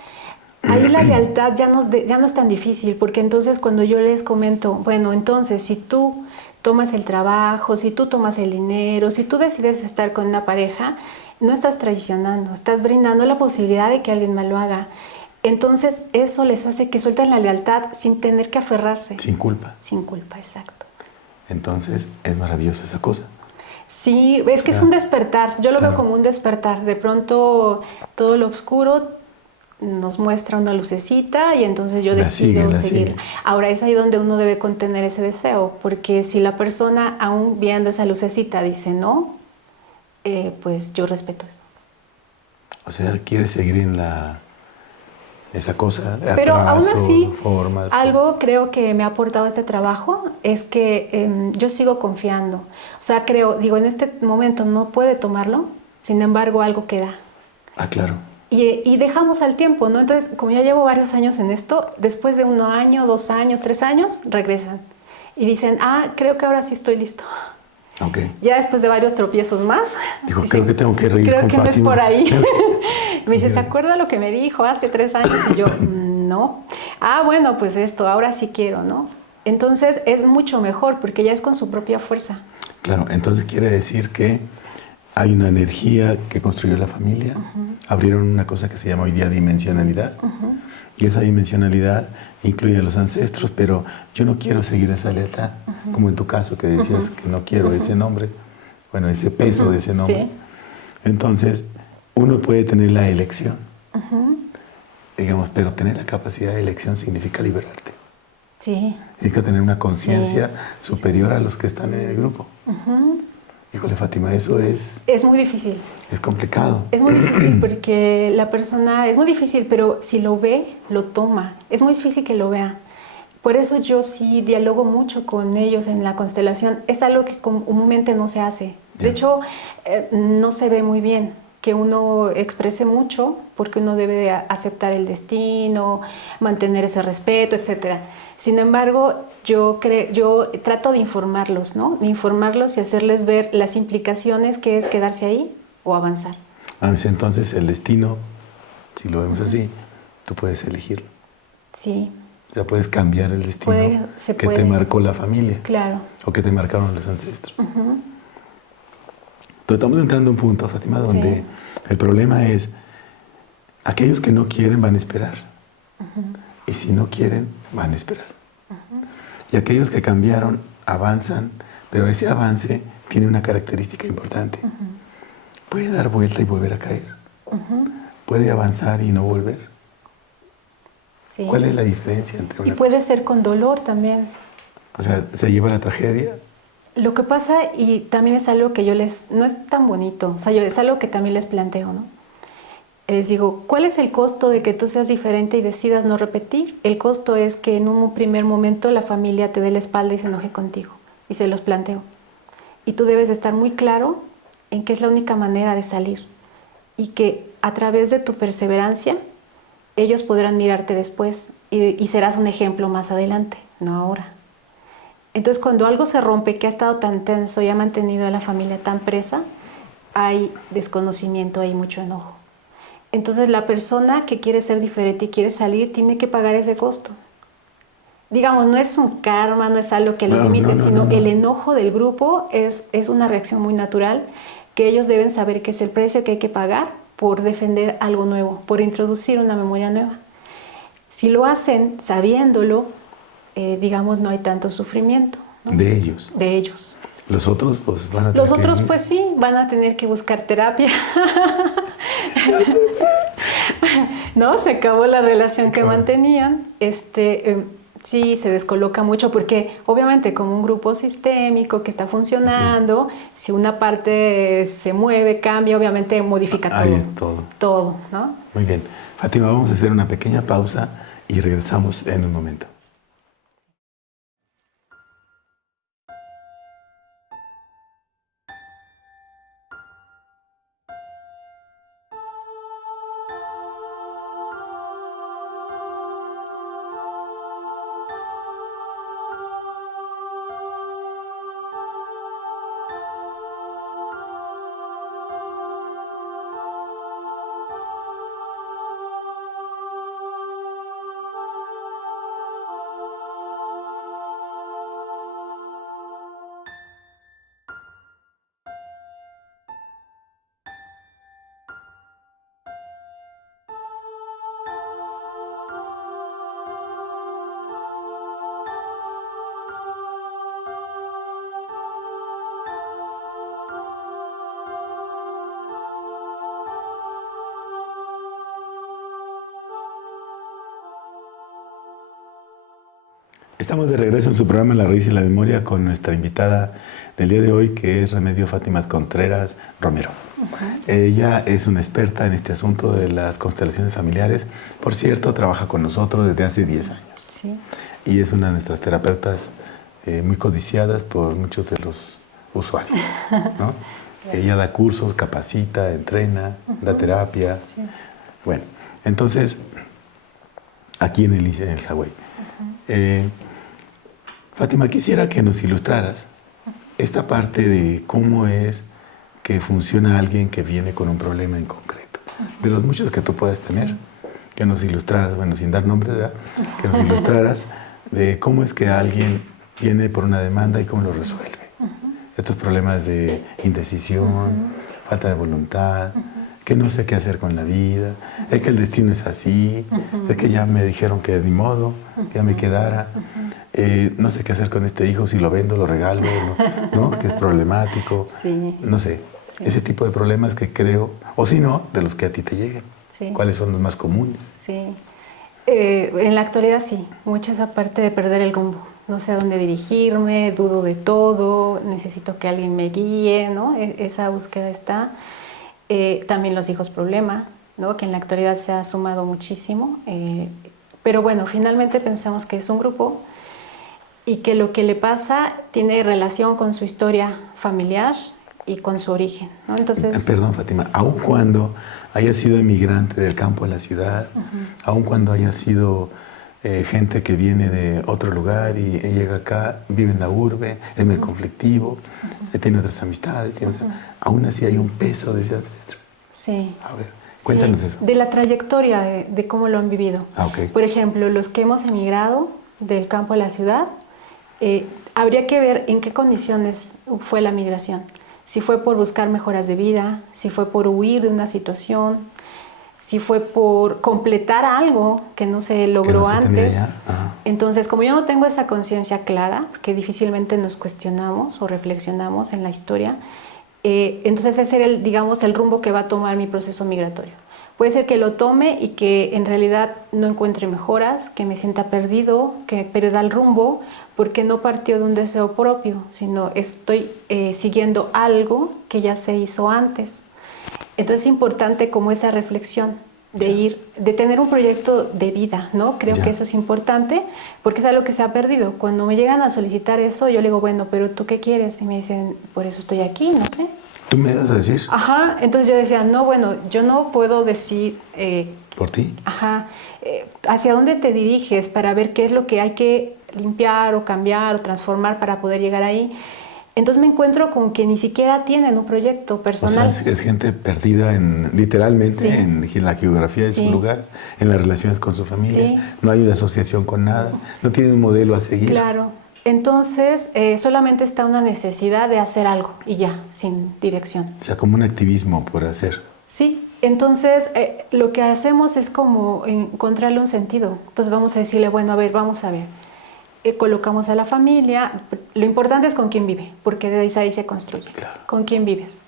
ahí la lealtad ya no es tan difícil, porque entonces cuando yo les comento, bueno, entonces si tú tomas el trabajo, si tú tomas el dinero, si tú decides estar con una pareja, no estás traicionando, estás brindando la posibilidad de que alguien más lo haga. Entonces eso les hace que suelten la lealtad sin tener que aferrarse. Sin culpa. Sin culpa, exacto. Entonces es maravillosa esa cosa. Sí, es que es un despertar, yo lo veo como un despertar. De pronto todo lo oscuro nos muestra una lucecita y entonces yo decido seguirla. Ahora es ahí donde uno debe contener ese deseo, porque si la persona aún viendo esa lucecita dice no, pues yo respeto eso. O sea, quiere seguir en esa cosa, pero atraso, aún así, formas. algo creo que me ha aportado este trabajo es que yo sigo confiando. O sea, digo, en este momento no puede tomarlo, sin embargo, algo queda. Ah, claro. Y dejamos al tiempo, ¿no? Entonces, como ya llevo varios años en esto, después de 1 año, 2 años, 3 años, regresan. Y dicen, creo que ahora sí estoy listo. Okay. Ya después de varios tropiezos más. Dijo, creo que tengo que reír creo con que Fátima. No es por ahí. Me dice, ¿se acuerda lo que me dijo hace 3 años? Y yo, no. Bueno, pues esto, ahora sí quiero, ¿no? Entonces es mucho mejor porque ya es con su propia fuerza. Claro, entonces quiere decir que hay una energía que construyó la familia. Abrieron una cosa que se llama hoy día dimensionalidad. Y esa dimensionalidad incluye a los ancestros, pero yo no quiero seguir esa lealtad, como en tu caso que decías que no quiero ese nombre, bueno, ese peso de ese nombre. Sí. Entonces, uno puede tener la elección, digamos, pero tener la capacidad de elección significa liberarte. Sí. Significa tener una conciencia superior a los que están en el grupo. Híjole, Fátima, eso es... Es muy difícil. Es complicado. Es muy difícil porque la persona... Es muy difícil, pero si lo ve, lo toma. Es muy difícil que lo vea. Por eso yo sí dialogo mucho con ellos en la constelación. Es algo que comúnmente no se hace. De hecho, no se ve muy bien que uno exprese mucho porque uno debe de aceptar el destino, mantener ese respeto, etc. Sin embargo, yo trato de informarlos, ¿no? De informarlos y hacerles ver las implicaciones que es quedarse ahí o avanzar. Entonces el destino, si lo vemos así, tú puedes elegirlo. Sí. O sea, puedes cambiar el destino que te marcó la familia. Claro. O que te marcaron los ancestros. Pero estamos entrando a un punto, Fátima, donde el problema es aquellos que no quieren van a esperar. Y si no quieren, van a esperar. Y aquellos que cambiaron avanzan, pero ese avance tiene una característica importante. Puede dar vuelta y volver a caer. Puede avanzar y no volver. Sí. ¿Cuál es la diferencia entre una Y puede ser con dolor también. O sea, ¿se lleva la tragedia? Lo que pasa, y también es algo que no es tan bonito, o sea, es algo que también les planteo, ¿no? Les digo, ¿cuál es el costo de que tú seas diferente y decidas no repetir? El costo es que en un primer momento la familia te dé la espalda y se enoje contigo, y se los planteo. Y tú debes estar muy claro en que es la única manera de salir, y que a través de tu perseverancia, ellos podrán mirarte después, y serás un ejemplo más adelante, no ahora. Entonces, cuando algo se rompe, que ha estado tan tenso y ha mantenido a la familia tan presa, hay desconocimiento, hay mucho enojo. Entonces, la persona que quiere ser diferente y quiere salir, tiene que pagar ese costo. Digamos, no es un karma, no es algo que lo limite, sino el enojo del grupo es una reacción muy natural, que ellos deben saber que es el precio que hay que pagar por defender algo nuevo, por introducir una memoria nueva. Si lo hacen sabiéndolo, digamos, no hay tanto sufrimiento, ¿no? De ellos. De ellos. Los otros, pues, van a tener Los otros, pues sí, van a tener que buscar terapia. ¿No? Se acabó la relación que mantenían. Sí, se descoloca mucho porque, obviamente, como un grupo sistémico que está funcionando, si una parte se mueve, cambia, obviamente modifica todo. Todo, ¿no? Muy bien. Fátima, vamos a hacer una pequeña pausa y regresamos en un momento. Estamos de regreso en su programa La Raíz y la Memoria con nuestra invitada del día de hoy, que es Remedio Fátima Contreras Romero. Ella es una experta en este asunto de las constelaciones familiares. Por cierto, trabaja con nosotros desde hace 10 años. Sí. Y es una de nuestras terapeutas muy codiciadas por muchos de los usuarios, ¿no? Ella da cursos, capacita, entrena, da terapia. Sí. Bueno, entonces, aquí en el Hawái. Fátima, quisiera que nos ilustraras esta parte de cómo es que funciona alguien que viene con un problema en concreto. De los muchos que tú puedas tener, que nos ilustraras, bueno, sin dar nombre, ¿verdad? Que nos ilustraras de cómo es que alguien viene por una demanda y cómo lo resuelve. Estos problemas de indecisión, falta de voluntad, que no sé qué hacer con la vida, es que el destino es así, es que ya me dijeron que ni modo, que ya me quedara, no sé qué hacer con este hijo, si lo vendo, lo regalo, ¿no? Que es problemático, Sí. no sé, Sí. ese tipo de problemas que creo, o si no, de los que a ti te lleguen. Sí. ¿Cuáles son los más comunes? Sí. En la actualidad sí, mucho esa parte de perder el rumbo. No sé a dónde dirigirme, dudo de todo, necesito que alguien me guíe, ¿no? Esa búsqueda está. También los hijos problema, ¿no? Que en la actualidad se ha sumado muchísimo. Pero bueno, finalmente pensamos que es un grupo y que lo que le pasa tiene relación con su historia familiar y con su origen, ¿no? Entonces, Perdón, Fátima, aun cuando haya sido emigrante del campo a la ciudad, aun cuando haya sido gente que viene de otro lugar y llega acá, vive en la urbe, es muy conflictivo, tiene otras amistades, aún así hay un peso de ese ancestro. sí. A ver, cuéntanos Sí, eso. de la trayectoria, de cómo lo han vivido. Ok. Por ejemplo, los que hemos emigrado del campo a la ciudad, habría que ver en qué condiciones fue la migración. Si fue por buscar mejoras de vida, si fue por huir de una situación, si fue por completar algo que no se logró antes. Entonces, como yo no tengo esa conciencia clara, porque difícilmente nos cuestionamos o reflexionamos en la historia, entonces ese era digamos, el rumbo que va a tomar mi proceso migratorio. Puede ser que lo tome y que en realidad no encuentre mejoras, que me sienta perdido, que pierda el rumbo, porque no partió de un deseo propio, sino estoy siguiendo algo que ya se hizo antes. Entonces es importante como esa reflexión de tener un proyecto de vida, ¿no? Creo que eso es importante porque es algo que se ha perdido. Cuando me llegan a solicitar eso, yo le digo, bueno, pero ¿tú qué quieres? Y me dicen, por eso estoy aquí, no sé. ¿Tú me vas a decir? Ajá, entonces yo decía, no, bueno, yo no puedo decir... ¿Por ti? Ajá, ¿hacia dónde te diriges para ver qué es lo que hay que limpiar o cambiar o transformar para poder llegar ahí? Entonces me encuentro con que ni siquiera tienen un proyecto personal. O sea, es gente perdida literalmente en la geografía de su lugar, en las relaciones con su familia. No hay una asociación con nada, no tienen un modelo a seguir. Claro. Entonces, solamente está una necesidad de hacer algo y ya, sin dirección. O sea, como un activismo por hacer. Sí, entonces lo que hacemos es como encontrarle un sentido. Entonces vamos a decirle, bueno, a ver, vamos a ver. Colocamos a la familia, lo importante es con quién vive, porque de ahí se construye. Claro. ¿Con quién vives?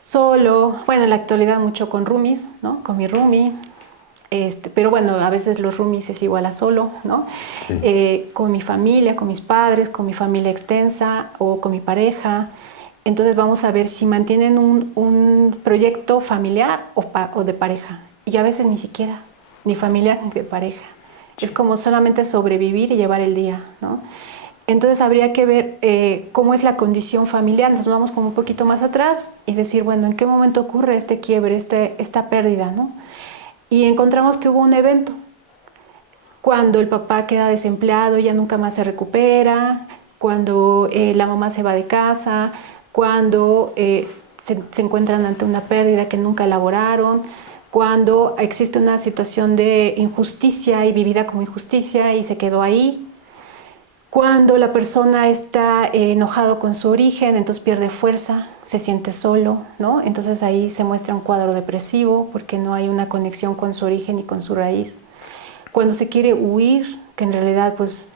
Solo, bueno, en la actualidad mucho con roomies, ¿no? Con mi roomie, pero bueno, a veces los roomies es igual a solo, ¿no? Sí. Con mi familia, con mis padres, con mi familia extensa o con mi pareja. Entonces vamos a ver si mantienen un proyecto familiar o de pareja. Y a veces ni siquiera, ni familiar ni de pareja. Es como solamente sobrevivir y llevar el día, ¿no? Entonces habría que ver cómo es la condición familiar. Nos vamos como un poquito más atrás y decir, bueno, ¿en qué momento ocurre este quiebre, esta pérdida, ¿no? Y encontramos que hubo un evento. Cuando el papá queda desempleado y ya nunca más se recupera, cuando la mamá se va de casa, cuando se encuentran ante una pérdida que nunca elaboraron, cuando existe una situación de injusticia y vivida como injusticia y se quedó ahí, cuando la persona está enojado con su origen, entonces pierde fuerza, se siente solo, ¿no? Entonces ahí se muestra un cuadro depresivo porque no hay una conexión con su origen y con su raíz. Cuando se quiere huir, que en realidad pues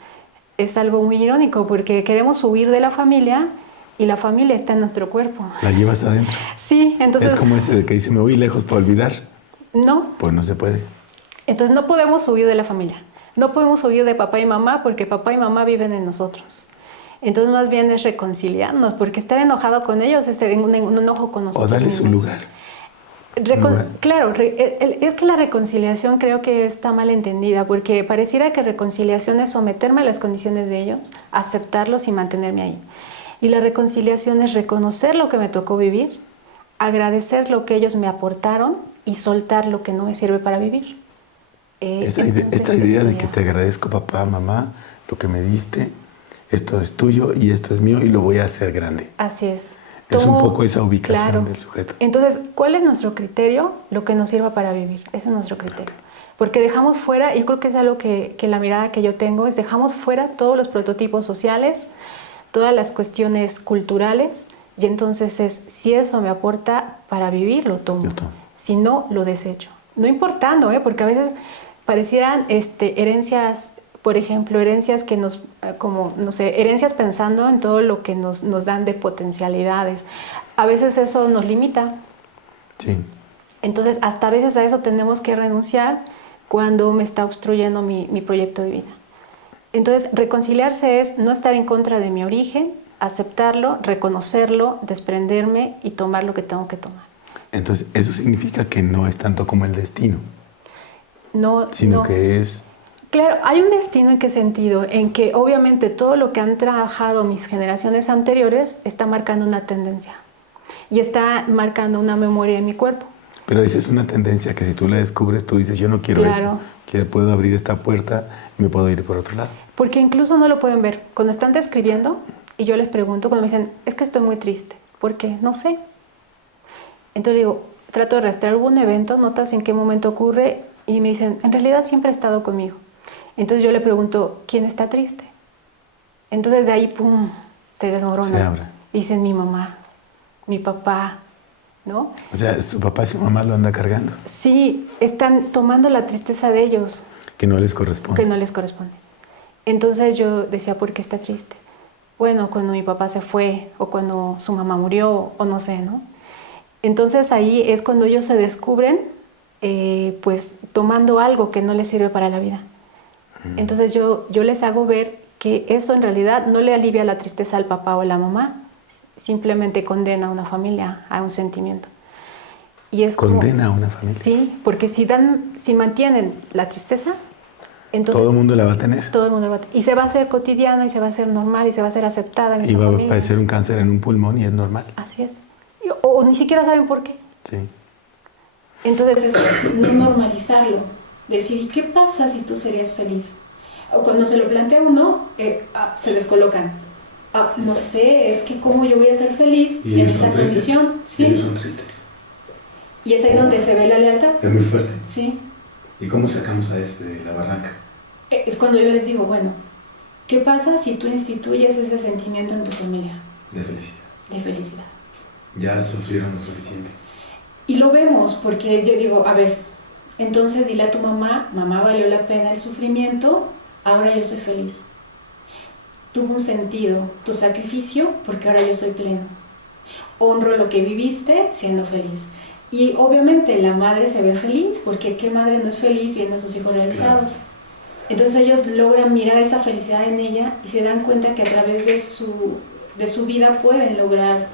es algo muy irónico porque queremos huir de la familia y la familia está en nuestro cuerpo. ¿La llevas adentro? Sí, entonces... Es como ese de que dice, me voy lejos para olvidar. No. Pues no se puede. Entonces no podemos huir de la familia, No podemos huir de papá y mamá porque papá y mamá viven en nosotros. Entonces más bien es reconciliarnos, porque estar enojado con ellos es un enojo con nosotros O darles mismos. un lugar. Claro, es que la reconciliación creo que está mal entendida, porque pareciera que reconciliación es someterme a las condiciones de ellos, aceptarlos y mantenerme ahí. Y la reconciliación es reconocer lo que me tocó vivir, agradecer lo que ellos me aportaron y soltar lo que no me sirve para vivir. Esta idea de que te agradezco, papá, mamá, lo que me diste, esto es tuyo y esto es mío y lo voy a hacer grande. Así es. Es un poco esa ubicación del sujeto. Entonces, ¿cuál es nuestro criterio? Lo que nos sirva para vivir. Ese es nuestro criterio. Porque dejamos fuera, y creo que es algo que la mirada que yo tengo, es dejamos fuera todos los prototipos sociales, todas las cuestiones culturales, y entonces es, si eso me aporta para vivir, lo tomo. Si no, lo desecho. No importando, porque a veces parecieran herencias, por ejemplo, herencias que nos, como, no sé, herencias pensando en todo lo que nos dan de potencialidades. A veces eso nos limita. Sí. Entonces, hasta a veces a eso tenemos que renunciar cuando me está obstruyendo mi proyecto de vida. Entonces, reconciliarse es no estar en contra de mi origen, aceptarlo, reconocerlo, desprenderme y tomar lo que tengo que tomar. Entonces, eso significa que no es tanto como el destino, sino que es... Claro, hay un destino. ¿En qué sentido? En que obviamente todo lo que han trabajado mis generaciones anteriores está marcando una tendencia y está marcando una memoria en mi cuerpo. Pero esa es una tendencia que si tú la descubres, tú dices, yo no quiero eso, que puedo abrir esta puerta y me puedo ir por otro lado. Porque incluso no lo pueden ver. Cuando están describiendo y yo les pregunto, cuando me dicen, es que estoy muy triste. ¿Por qué? No sé. Entonces digo, trato de rastrear un evento, notas en qué momento ocurre y me dicen, en realidad siempre ha estado conmigo. Entonces yo le pregunto, ¿quién está triste? Entonces de ahí, ¡pum!, se desmorona. Se abre. Dicen mi mamá, mi papá, ¿no? O sea, su papá y su mamá lo anda cargando. Sí, están tomando la tristeza de ellos. Que no les corresponde. Que no les corresponde. Entonces yo decía, ¿por qué está triste? Bueno, cuando mi papá se fue, o cuando su mamá murió, o no sé, ¿no? Entonces ahí es cuando ellos se descubren, pues, tomando algo que no les sirve para la vida. Entonces yo les hago ver que eso en realidad no le alivia la tristeza al papá o a la mamá, simplemente condena a una familia, a un sentimiento. Y es ¿Condena a una familia? Sí, porque si mantienen la tristeza, entonces... Todo el mundo la va a tener. Todo el mundo la va a tener. Y se va a hacer cotidiana, y se va a hacer normal, y se va a hacer aceptada en esa familia. Y va a padecer un cáncer en un pulmón y es normal. Así es. O ni siquiera saben por qué. Sí. Entonces es no normalizarlo. Decir, ¿y qué pasa si tú serías feliz? O cuando se lo plantea uno, se descolocan. No sé, es que cómo yo voy a ser feliz en esa condición. Sí. Ellos son tristes. Y es ahí donde se ve la lealtad. Es muy fuerte. Sí. ¿Y cómo sacamos a ese de la barranca? Es cuando yo les digo, bueno, ¿qué pasa si tú instituyes ese sentimiento en tu familia? De felicidad. De felicidad. Ya sufrieron lo suficiente. Y lo vemos, porque yo digo, a ver, entonces dile a tu mamá, mamá, valió la pena el sufrimiento, ahora yo soy feliz. Tuvo un sentido tu sacrificio porque ahora yo soy pleno. Honro lo que viviste siendo feliz. Y obviamente la madre se ve feliz, porque ¿qué madre no es feliz viendo a sus hijos realizados? Claro. Entonces ellos logran mirar esa felicidad en ella y se dan cuenta que a través de su vida pueden lograr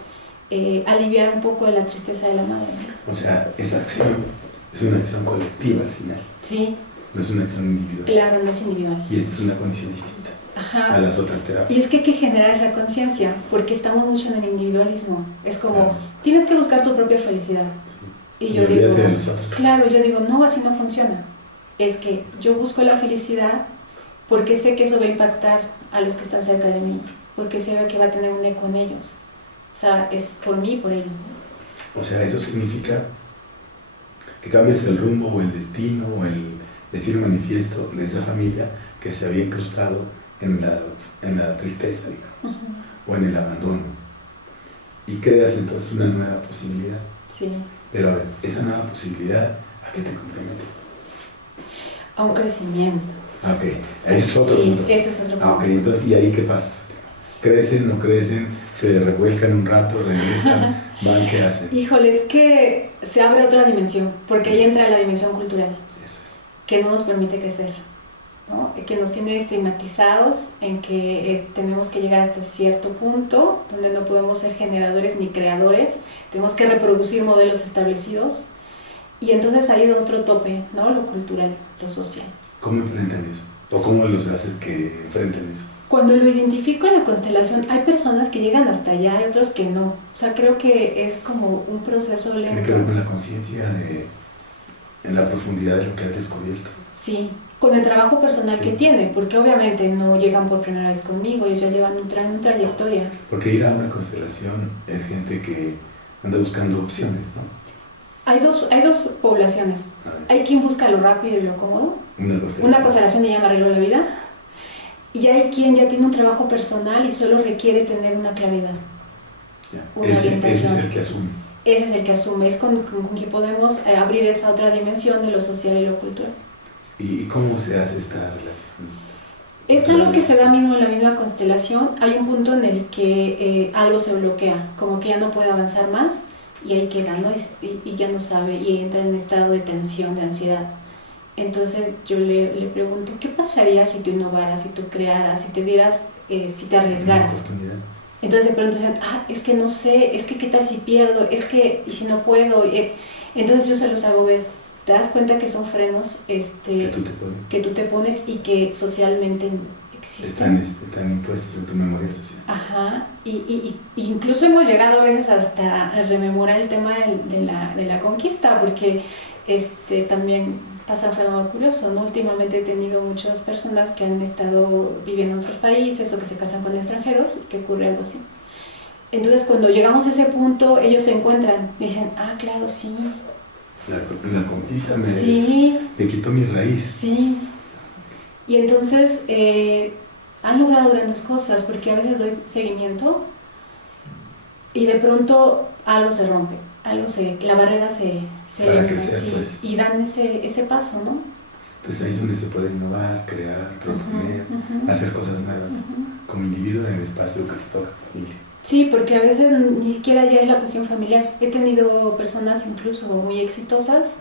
aliviar un poco de la tristeza de la madre, ¿no? O sea, esa acción es una acción colectiva al final. Sí. No es una acción individual. Claro, no es individual. Y esta es una condición distinta. Ajá. A las otras terapias. Y es que hay que generar esa conciencia, porque estamos mucho en el individualismo. Es como, tienes que buscar tu propia felicidad. Sí. Y yo digo, de los otros. Claro, yo digo, no, así no funciona. Es que yo busco la felicidad porque sé que eso va a impactar a los que están cerca de mí, porque sé que va a tener un eco en ellos. O sea, es por mí y por ellos, ¿no? O sea, eso significa que cambias el rumbo o el destino o el destino manifiesto de esa familia que se había incrustado en la tristeza, digamos, o en el abandono. Y creas entonces una nueva posibilidad. Sí. Pero a ver, esa nueva posibilidad, ¿a qué te compromete? A un crecimiento. Ok, ese es otro punto. Ese es otro punto. Ok, entonces, ¿y ahí qué pasa? ¿Crecen, no crecen? ¿Se revuelcan un rato, regresan? ¿Van? ¿Qué hacen? Híjole, es que se abre otra dimensión, porque ahí entra la dimensión cultural. Eso es. Que no nos permite crecer. ¿no? Que nos tiene estigmatizados en que tenemos que llegar hasta cierto punto donde no podemos ser generadores ni creadores, tenemos que reproducir modelos establecidos y entonces ahí es otro tope, ¿no? Lo cultural, lo social. ¿Cómo enfrentan eso? ¿O cómo los hace que enfrenten eso? Cuando lo identifico en la constelación, hay personas que llegan hasta allá y otros que no. O sea, creo que es como un proceso lento. Tiene que ver con la conciencia en la profundidad de lo que has descubierto. Sí, con el trabajo personal que tiene, porque obviamente no llegan por primera vez conmigo, ellos ya llevan una trayectoria. Porque ir a una constelación es gente que anda buscando opciones, ¿no? Hay dos poblaciones. Hay quien busca lo rápido y lo cómodo. Una constelación ya me arregló la vida. Y hay quien ya tiene un trabajo personal y solo requiere tener una claridad. Ese es el que asume. Ese es el que asume. Es con quien podemos abrir esa otra dimensión de lo social y lo cultural. ¿Y cómo se hace esta relación? Es algo que se da mismo en la misma constelación. Hay un punto en el que algo se bloquea, como que ya no puede avanzar más y ahí queda, ¿no? Y ya no sabe y entra en estado de tensión, de ansiedad. Entonces yo le pregunto, ¿qué pasaría si tú innovaras, si tú crearas, si te dieras, si te arriesgaras? Entonces de pronto dicen, es que no sé, es que qué tal si pierdo, es que, y si no puedo. Entonces yo se los hago ver. Te das cuenta que son frenos que tú te pones y que socialmente existen. Están impuestos en tu memoria social. Ajá, y incluso hemos llegado a veces hasta a rememorar el tema de la conquista, porque también pasa un fenómeno curioso, ¿no? Últimamente he tenido muchas personas que han estado viviendo en otros países o que se casan con extranjeros, que ocurre algo así. Entonces cuando llegamos a ese punto, ellos se encuentran, me dicen, claro, sí. La conquista me quitó mi raíz. Sí. Y entonces han logrado grandes cosas, porque a veces doy seguimiento y de pronto algo se rompe, la barrera se para crecer, pues. Y dan ese paso, ¿no? Entonces ahí es donde se puede innovar, crear, proponer, hacer cosas nuevas, como individuo en el espacio que te toca, familia. Sí, porque a veces ni siquiera ya es la cuestión familiar. He tenido personas incluso muy exitosas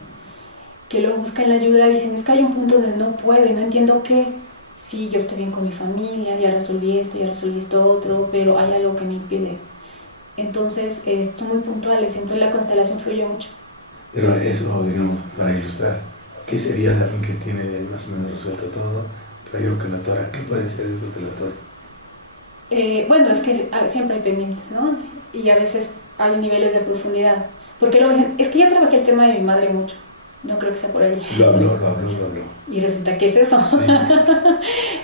que luego buscan la ayuda y dicen, es que hay un punto donde no puedo y no entiendo qué. Sí, yo estoy bien con mi familia, ya resolví esto otro, pero hay algo que me impide. Entonces, son muy puntuales, entonces la constelación fluye mucho. Pero eso, digamos, para ilustrar, ¿qué sería de alguien que tiene más o menos resuelto todo, pero hay algo que lo atora? ¿Qué puede ser lo que lo atora? Bueno, es que siempre hay pendientes, ¿no? Y a veces hay niveles de profundidad. Porque luego dicen, es que ya trabajé el tema de mi madre mucho. No creo que sea por ahí. Lo habló. Y resulta que es eso. Sí.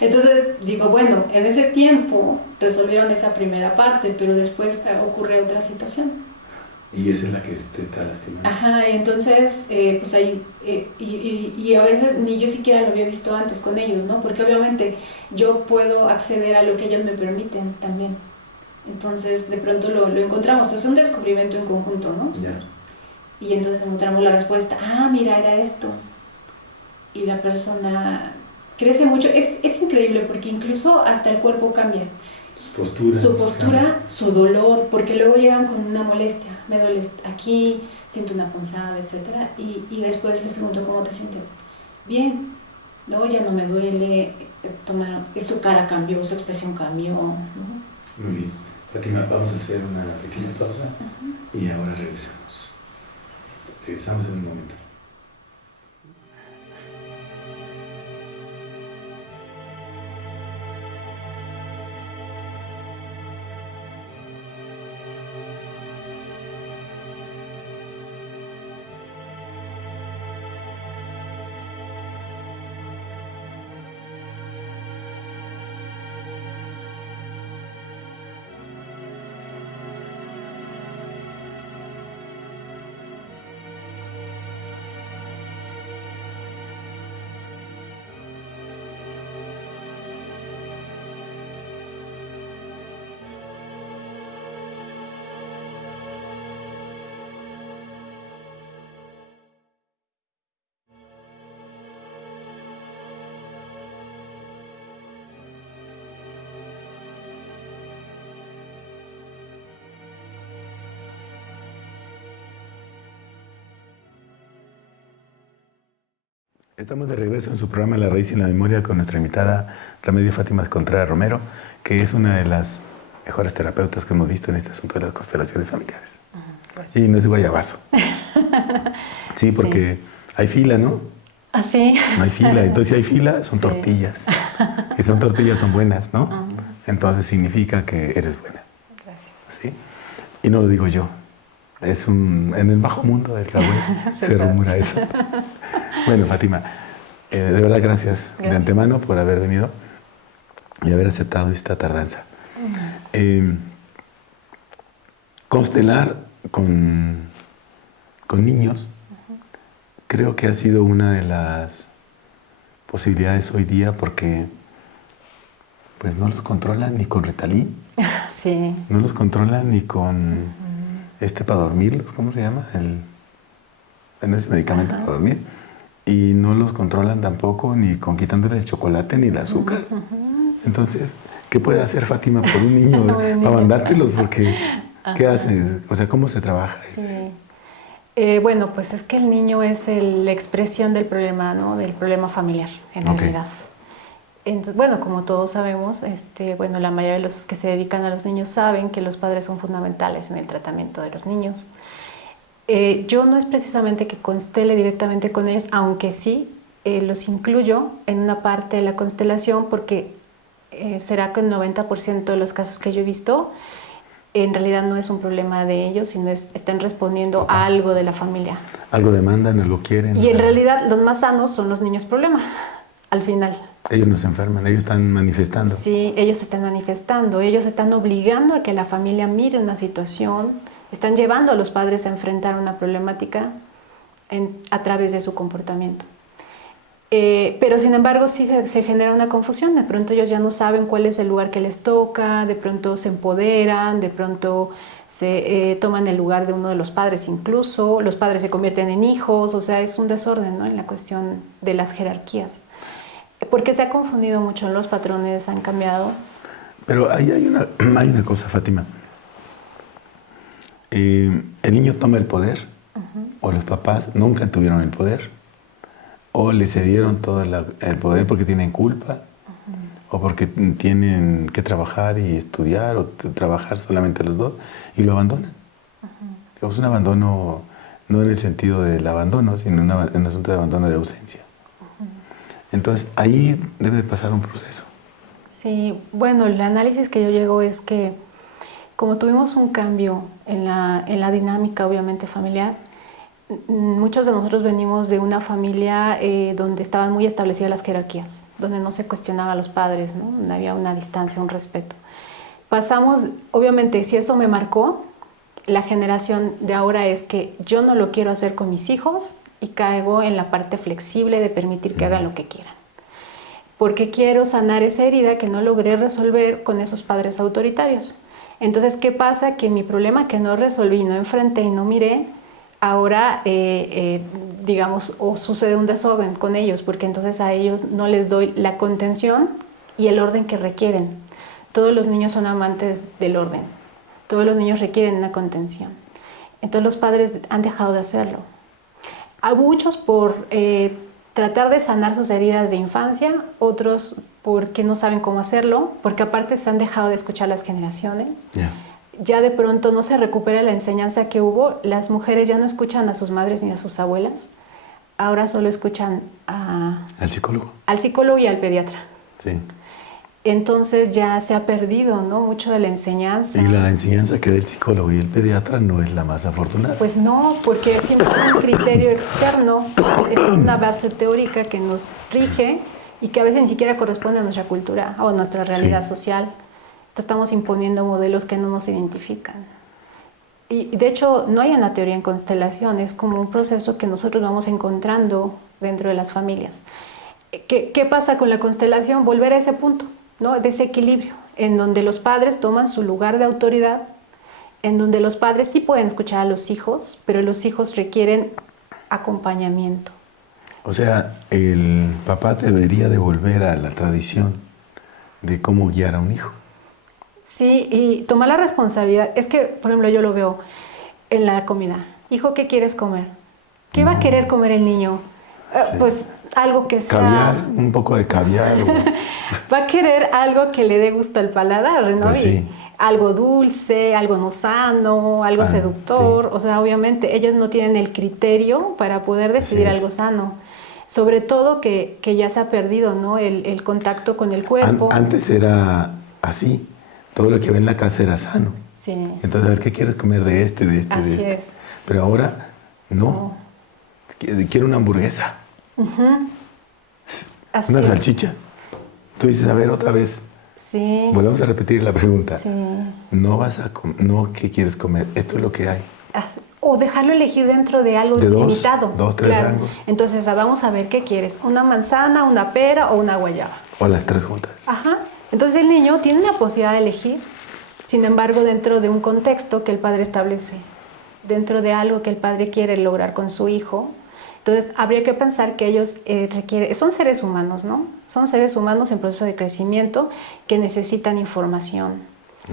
Entonces digo, bueno, en ese tiempo resolvieron esa primera parte, pero después ocurre otra situación. Y esa es la que te está lastimando. Ajá, entonces, pues ahí, y a veces ni yo siquiera lo había visto antes con ellos, ¿no? Porque obviamente yo puedo acceder a lo que ellos me permiten también. Entonces, de pronto lo encontramos. Es un descubrimiento en conjunto, ¿no? Ya. Y entonces encontramos la respuesta. Mira, era esto. Y la persona crece mucho. Es increíble porque incluso hasta el cuerpo cambia. Su postura, su dolor, porque luego llegan con una molestia. Me duele aquí, siento una punzada, etc. Y después les pregunto, ¿cómo te sientes? Bien. Luego ya no me duele. Su cara cambió, su expresión cambió, ¿no? Muy bien. Fátima, vamos a hacer una pequeña pausa y ahora regresamos. Regresamos en un momento. Estamos de regreso en su programa La Raíz y la Memoria con nuestra invitada Remedio Fátima Contreras Romero, que es una de las mejores terapeutas que hemos visto en este asunto de las constelaciones familiares. Y no es guayabazo. Sí, porque hay fila, ¿no? ¿Ah, sí? No hay fila. Entonces, si hay fila, son tortillas. Y son tortillas, son buenas, ¿no? Entonces, significa que eres buena. Gracias. ¿Sí? Y no lo digo yo. En el bajo mundo del Tlahuel se rumora eso. Bueno, Fátima, de verdad gracias de antemano por haber venido y haber aceptado esta tardanza. Constelar con niños creo que ha sido una de las posibilidades hoy día porque pues no los controlan ni con Ritalin, Sí. no los controlan ni con para dormirlos, ¿cómo se llama? Ese medicamento para dormir. Y no los controlan tampoco ni con quitándole el chocolate ni el azúcar. Entonces, ¿qué puede hacer Fátima por un niño para mandártelos? Porque, ¿qué hace? O sea, ¿cómo se trabaja eso? Sí. Bueno, pues es que el niño es la expresión del problema, ¿no? Del problema familiar, en realidad. Entonces, bueno, como todos sabemos, bueno, la mayoría de los que se dedican a los niños saben que los padres son fundamentales en el tratamiento de los niños. Yo no es precisamente que constele directamente con ellos, aunque sí los incluyo en una parte de la constelación porque será que el 90% de los casos que yo he visto en realidad no es un problema de ellos, sino están respondiendo a algo de la familia. Algo demandan, algo quieren. Y en realidad los más sanos son los niños problema, al final. Ellos no se enferman, ellos están manifestando. Sí, ellos están manifestando, ellos están obligando a que la familia mire una situación, están llevando a los padres a enfrentar una problemática a través de su comportamiento. Pero sin embargo sí se genera una confusión, de pronto ellos ya no saben cuál es el lugar que les toca, de pronto se empoderan, de pronto se toman el lugar de uno de los padres incluso, los padres se convierten en hijos, o sea, es un desorden, ¿no? En la cuestión de las jerarquías. Porque se ha confundido mucho, los patrones han cambiado. Pero ahí hay una cosa, Fátima. El niño toma el poder, o los papás nunca tuvieron el poder, o le cedieron todo el poder porque tienen culpa, o porque tienen que trabajar y estudiar, o trabajar solamente los dos, y lo abandonan. Es un abandono, no en el sentido del abandono, sino en un asunto de abandono de ausencia. Entonces, ahí debe de pasar un proceso. Sí, bueno, el análisis que yo llego es que como tuvimos un cambio en la dinámica, obviamente, familiar, muchos de nosotros venimos de una familia donde estaban muy establecidas las jerarquías, donde no se cuestionaba a los padres, ¿no? Donde había una distancia, un respeto. Pasamos, obviamente, si eso me marcó, la generación de ahora es que yo no lo quiero hacer con mis hijos, y caigo en la parte flexible de permitir que hagan lo que quieran. Porque quiero sanar esa herida que no logré resolver con esos padres autoritarios. Entonces, ¿qué pasa? Que mi problema que no resolví, no enfrenté y no miré, ahora, digamos, o sucede un desorden con ellos, porque entonces a ellos no les doy la contención y el orden que requieren. Todos los niños son amantes del orden. Todos los niños requieren una contención. Entonces los padres han dejado de hacerlo. A muchos por tratar de sanar sus heridas de infancia, otros porque no saben cómo hacerlo, porque aparte se han dejado de escuchar las generaciones. Ya de pronto no se recupera la enseñanza que hubo, las mujeres ya no escuchan a sus madres ni a sus abuelas, ahora solo escuchan al psicólogo. Al psicólogo y al pediatra. Sí. Entonces ya se ha perdido, ¿no? Mucho de la enseñanza. Y la enseñanza que da el psicólogo y el pediatra no es la más afortunada. Pues no, porque siempre hay un criterio externo, es una base teórica que nos rige y que a veces ni siquiera corresponde a nuestra cultura o a nuestra realidad social. Entonces estamos imponiendo modelos que no nos identifican. Y de hecho no hay una teoría en constelación, es como un proceso que nosotros vamos encontrando dentro de las familias. ¿Qué pasa con la constelación? Volver a ese punto, ¿no? De ese equilibrio, en donde los padres toman su lugar de autoridad, en donde los padres sí pueden escuchar a los hijos, pero los hijos requieren acompañamiento. O sea, el papá debería de volver a la tradición de cómo guiar a un hijo. Sí, y tomar la responsabilidad. Es que, por ejemplo, yo lo veo en la comida. Hijo, ¿qué quieres comer? ¿Qué va a querer comer el niño? Sí. Pues algo que sea... Caviar, un poco de caviar. Va a querer algo que le dé gusto al paladar, ¿no? Pues sí. Algo dulce, algo no sano, algo seductor. Sí. O sea, obviamente ellos no tienen el criterio para poder decidir algo sano. Sobre todo que ya se ha perdido, ¿no? El contacto con el cuerpo. Antes era así. Todo lo que ve en la casa era sano. Sí. Entonces, a ver, ¿qué quieres comer de este, de este, Así de este? es. Pero ahora, no. Quiero una hamburguesa. Así Una es. salchicha. Tú dices, a ver, otra vez. Sí. Volvemos a repetir la pregunta. Sí. No vas a no, ¿qué quieres comer? Esto es lo que hay. O dejarlo elegir dentro de algo De limitado. dos, tres rangos. Entonces, vamos a ver qué quieres. ¿Una manzana, una pera o una guayaba? O las tres juntas. Ajá. Entonces el niño tiene la posibilidad de elegir, sin embargo, dentro de un contexto que el padre establece, dentro de algo que el padre quiere lograr con su hijo. Entonces, habría que pensar que ellos son seres humanos, ¿no? Son seres humanos en proceso de crecimiento que necesitan información.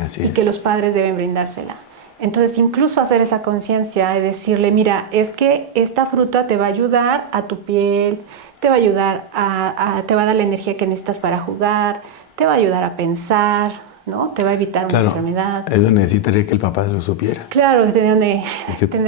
Así y es. que los padres deben brindársela. Entonces, incluso hacer esa conciencia de decirle, mira, es que esta fruta te va a ayudar a tu piel, te va a ayudar te va a dar la energía que necesitas para jugar, te va a ayudar a pensar, ¿no? Te va a evitar una enfermedad. Eso necesitaría que el papá lo supiera. Claro, tener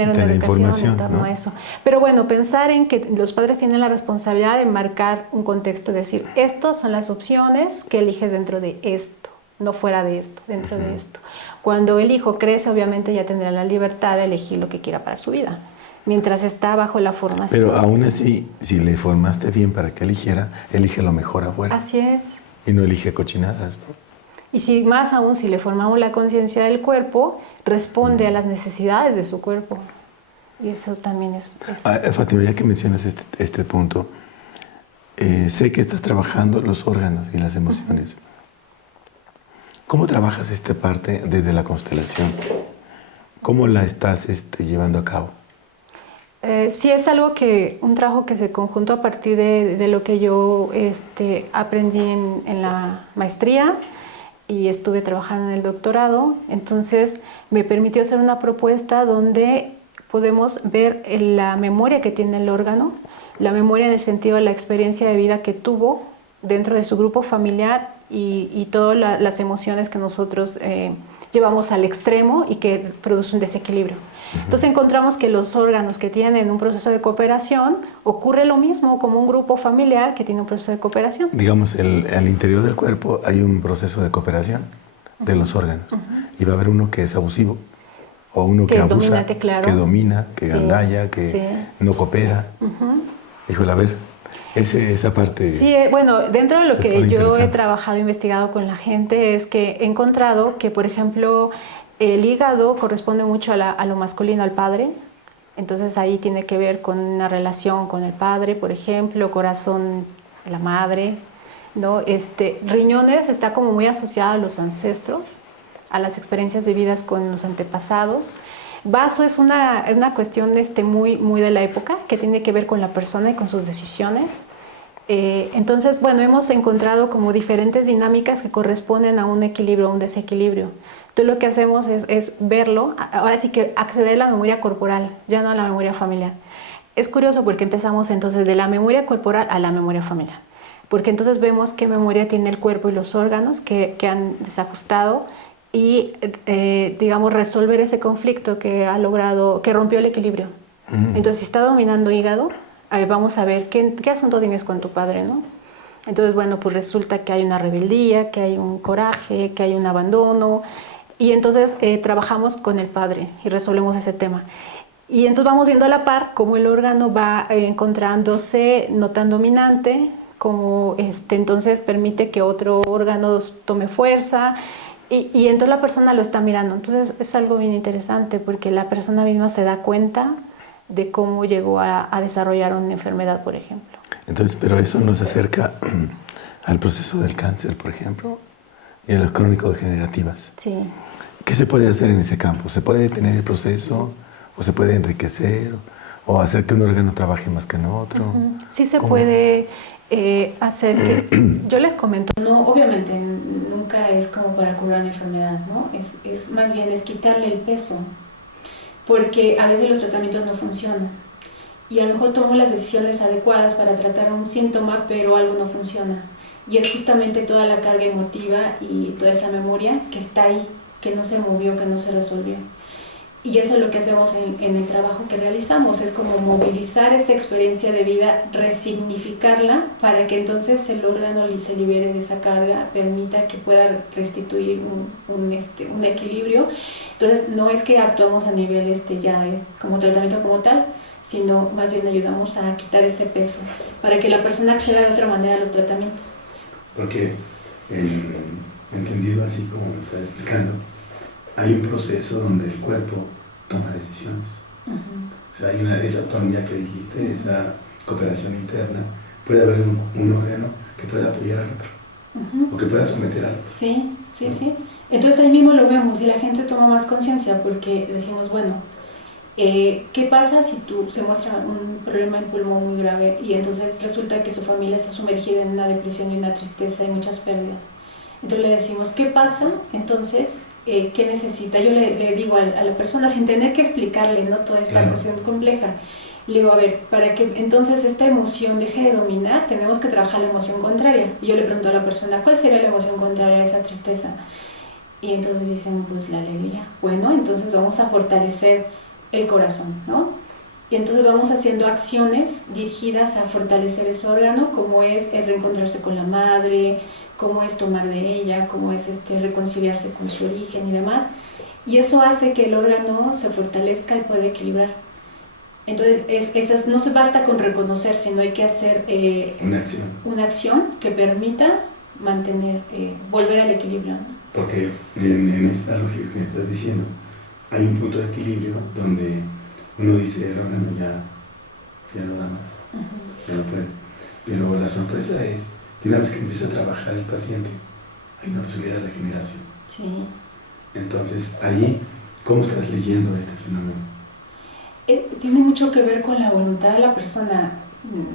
una educación en torno ¿no? a eso. Pero bueno, pensar en que los padres tienen la responsabilidad de marcar un contexto, decir, estas son las opciones que eliges dentro de esto, no fuera de esto, dentro de esto. Cuando el hijo crece, obviamente ya tendrá la libertad de elegir lo que quiera para su vida, mientras está bajo la formación. Pero aún así, si le formaste bien para que eligiera, elige lo mejor afuera. Así es. Y no elige cochinadas, ¿no? Y si más aún, si le formamos la conciencia del cuerpo, responde a las necesidades de su cuerpo. Y eso también es... Fátima, ya que mencionas este punto, sé que estás trabajando los órganos y las emociones. ¿Cómo trabajas esta parte desde la constelación? ¿Cómo la estás llevando a cabo? Sí, es un trabajo que se conjuntó a partir de lo que yo aprendí en la maestría y estuve trabajando en el doctorado. Entonces me permitió hacer una propuesta donde podemos ver la memoria que tiene el órgano, la memoria en el sentido de la experiencia de vida que tuvo dentro de su grupo familiar y todas las emociones que nosotros llevamos al extremo y que produce un desequilibrio. Entonces encontramos que los órganos que tienen un proceso de cooperación, ocurre lo mismo como un grupo familiar que tiene un proceso de cooperación. Digamos, al interior del cuerpo hay un proceso de cooperación de los órganos. Y va a haber uno que es abusivo, o uno que abusa, dominante, claro. que domina, que gandalla, que no coopera. Híjole, a ver, esa parte... Sí, bueno, dentro de lo que yo he trabajado, investigado con la gente, es que he encontrado que, por ejemplo, el hígado corresponde mucho a lo masculino, al padre. Entonces ahí tiene que ver con una relación con el padre, por ejemplo, corazón, la madre, ¿no? Riñones está como muy asociado a los ancestros, a las experiencias vividas con los antepasados. Vaso es una cuestión muy de la época, que tiene que ver con la persona y con sus decisiones. Entonces, bueno, hemos encontrado como diferentes dinámicas que corresponden a un equilibrio o un desequilibrio. Entonces lo que hacemos es verlo, ahora sí que acceder a la memoria corporal, ya no a la memoria familiar. Es curioso porque empezamos entonces de la memoria corporal a la memoria familiar, porque entonces vemos qué memoria tiene el cuerpo y los órganos que han desajustado y, digamos, resolver ese conflicto que rompió el equilibrio. Entonces, si está dominando hígado, vamos a ver qué asunto tienes con tu padre, ¿no? Entonces, bueno, pues resulta que hay una rebeldía, que hay un coraje, que hay un abandono. Y entonces trabajamos con el padre y resolvemos ese tema. Y entonces vamos viendo a la par cómo el órgano va encontrándose no tan dominante, como entonces permite que otro órgano tome fuerza. Y entonces la persona lo está mirando. Entonces es algo bien interesante porque la persona misma se da cuenta de cómo llegó a desarrollar una enfermedad, por ejemplo. Entonces, pero eso nos acerca al proceso del cáncer, por ejemplo, y a las crónico-degenerativas. Sí. ¿Qué se puede hacer en ese campo? ¿Se puede detener el proceso? ¿O se puede enriquecer? ¿O hacer que un órgano trabaje más que en otro? Sí se puede hacer que... Yo les comento, no, obviamente nunca es como para curar una enfermedad, ¿no? Es más bien es quitarle el peso, porque a veces los tratamientos no funcionan. y a lo mejor tomo las decisiones adecuadas para tratar un síntoma, pero algo no funciona. Y es justamente toda la carga emotiva y toda esa memoria que está ahí, que no se movió, que no se resolvió. Y eso es lo que hacemos en el trabajo que realizamos, es como movilizar esa experiencia de vida, resignificarla para que entonces el órgano se libere de esa carga, permita que pueda restituir un equilibrio. Entonces no es que actuamos a nivel como tratamiento como tal, sino más bien ayudamos a quitar ese peso para que la persona acceda de otra manera a los tratamientos. Porque, entendido así como me estás explicando, hay un proceso donde el cuerpo toma decisiones. O sea, hay esa autonomía que dijiste, esa cooperación interna. Puede haber un órgano que pueda apoyar al otro, o que pueda someter algo. Sí. Entonces ahí mismo lo vemos y la gente toma más conciencia porque decimos, bueno, ¿qué pasa si se muestra un problema en pulmón muy grave y entonces resulta que su familia está sumergida en una depresión y una tristeza y muchas pérdidas? Entonces le decimos, ¿qué pasa? Entonces, ¿qué necesita? Yo le digo a la persona sin tener que explicarle, ¿no?, toda esta cuestión compleja. Le digo, a ver, para que entonces esta emoción deje de dominar, tenemos que trabajar la emoción contraria. Y yo le pregunto a la persona, ¿cuál sería la emoción contraria a esa tristeza? Y entonces dicen, pues la alegría. Bueno, entonces vamos a fortalecer el corazón, ¿no? Y entonces vamos haciendo acciones dirigidas a fortalecer ese órgano, como es el reencontrarse con la madre, cómo es tomar de ella, cómo es reconciliarse con su origen y demás. Y eso hace que el órgano se fortalezca y pueda equilibrar. Entonces, no se basta con reconocer, sino hay que hacer una acción que permita mantener, volver al equilibrio, ¿no? Porque en esta lógica que estás diciendo, hay un punto de equilibrio donde uno dice, el órgano ya no da más, ya no puede. Pero la sorpresa es que una vez que empieza a trabajar el paciente, hay una posibilidad de regeneración. Sí. Entonces, ahí, ¿cómo estás leyendo este fenómeno? Tiene mucho que ver con la voluntad de la persona.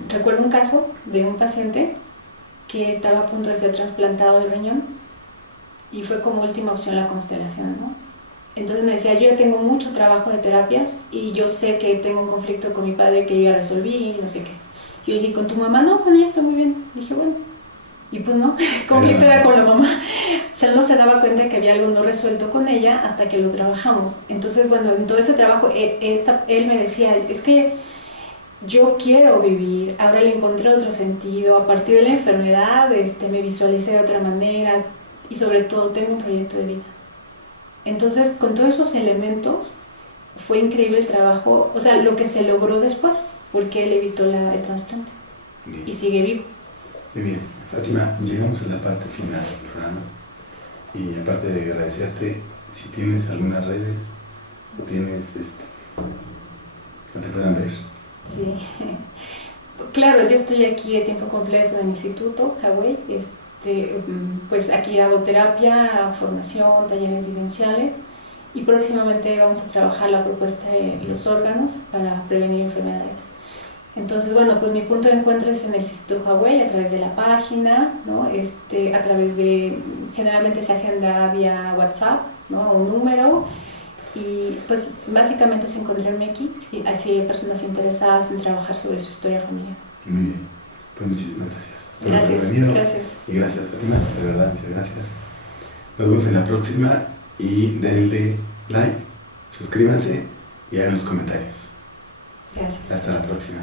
Recuerdo un caso de un paciente que estaba a punto de ser trasplantado de riñón y fue como última opción la constelación, ¿no? Entonces me decía, yo ya tengo mucho trabajo de terapias y yo sé que tengo un conflicto con mi padre que yo ya resolví y no sé qué. Yo le dije, ¿con tu mamá? No, con ella estoy muy bien. Dije, bueno. Y pues no, el conflicto era con la mamá. O sea, él no se daba cuenta que había algo no resuelto con ella hasta que lo trabajamos. Entonces, bueno, en todo ese trabajo, él me decía, es que yo quiero vivir, ahora le encontré otro sentido, a partir de la enfermedad me visualicé de otra manera y sobre todo tengo un proyecto de vida. Entonces, con todos esos elementos, fue increíble el trabajo, o sea, lo que se logró después, porque él evitó el trasplante y sigue vivo. Muy bien, Fátima, llegamos a la parte final del programa y aparte de agradecerte, si tienes algunas redes o tienes que te puedan ver. Sí, claro, yo estoy aquí de tiempo completo en el Instituto Hawái, pues aquí hago terapia, formación, talleres vivenciales y próximamente vamos a trabajar la propuesta de los órganos para prevenir enfermedades. Entonces, bueno, pues mi punto de encuentro es en el Instituto Hawái a través de la página, ¿no? A través generalmente se agenda vía WhatsApp, ¿no?, un número. Y pues básicamente es encontrarme aquí, si hay personas interesadas en trabajar sobre su historia familiar. Muy bien, pues muchísimas gracias. Gracias. Y gracias, Fátima, de verdad, muchas gracias. Nos vemos en la próxima y denle like, suscríbanse y hagan los comentarios. Gracias. Hasta la próxima.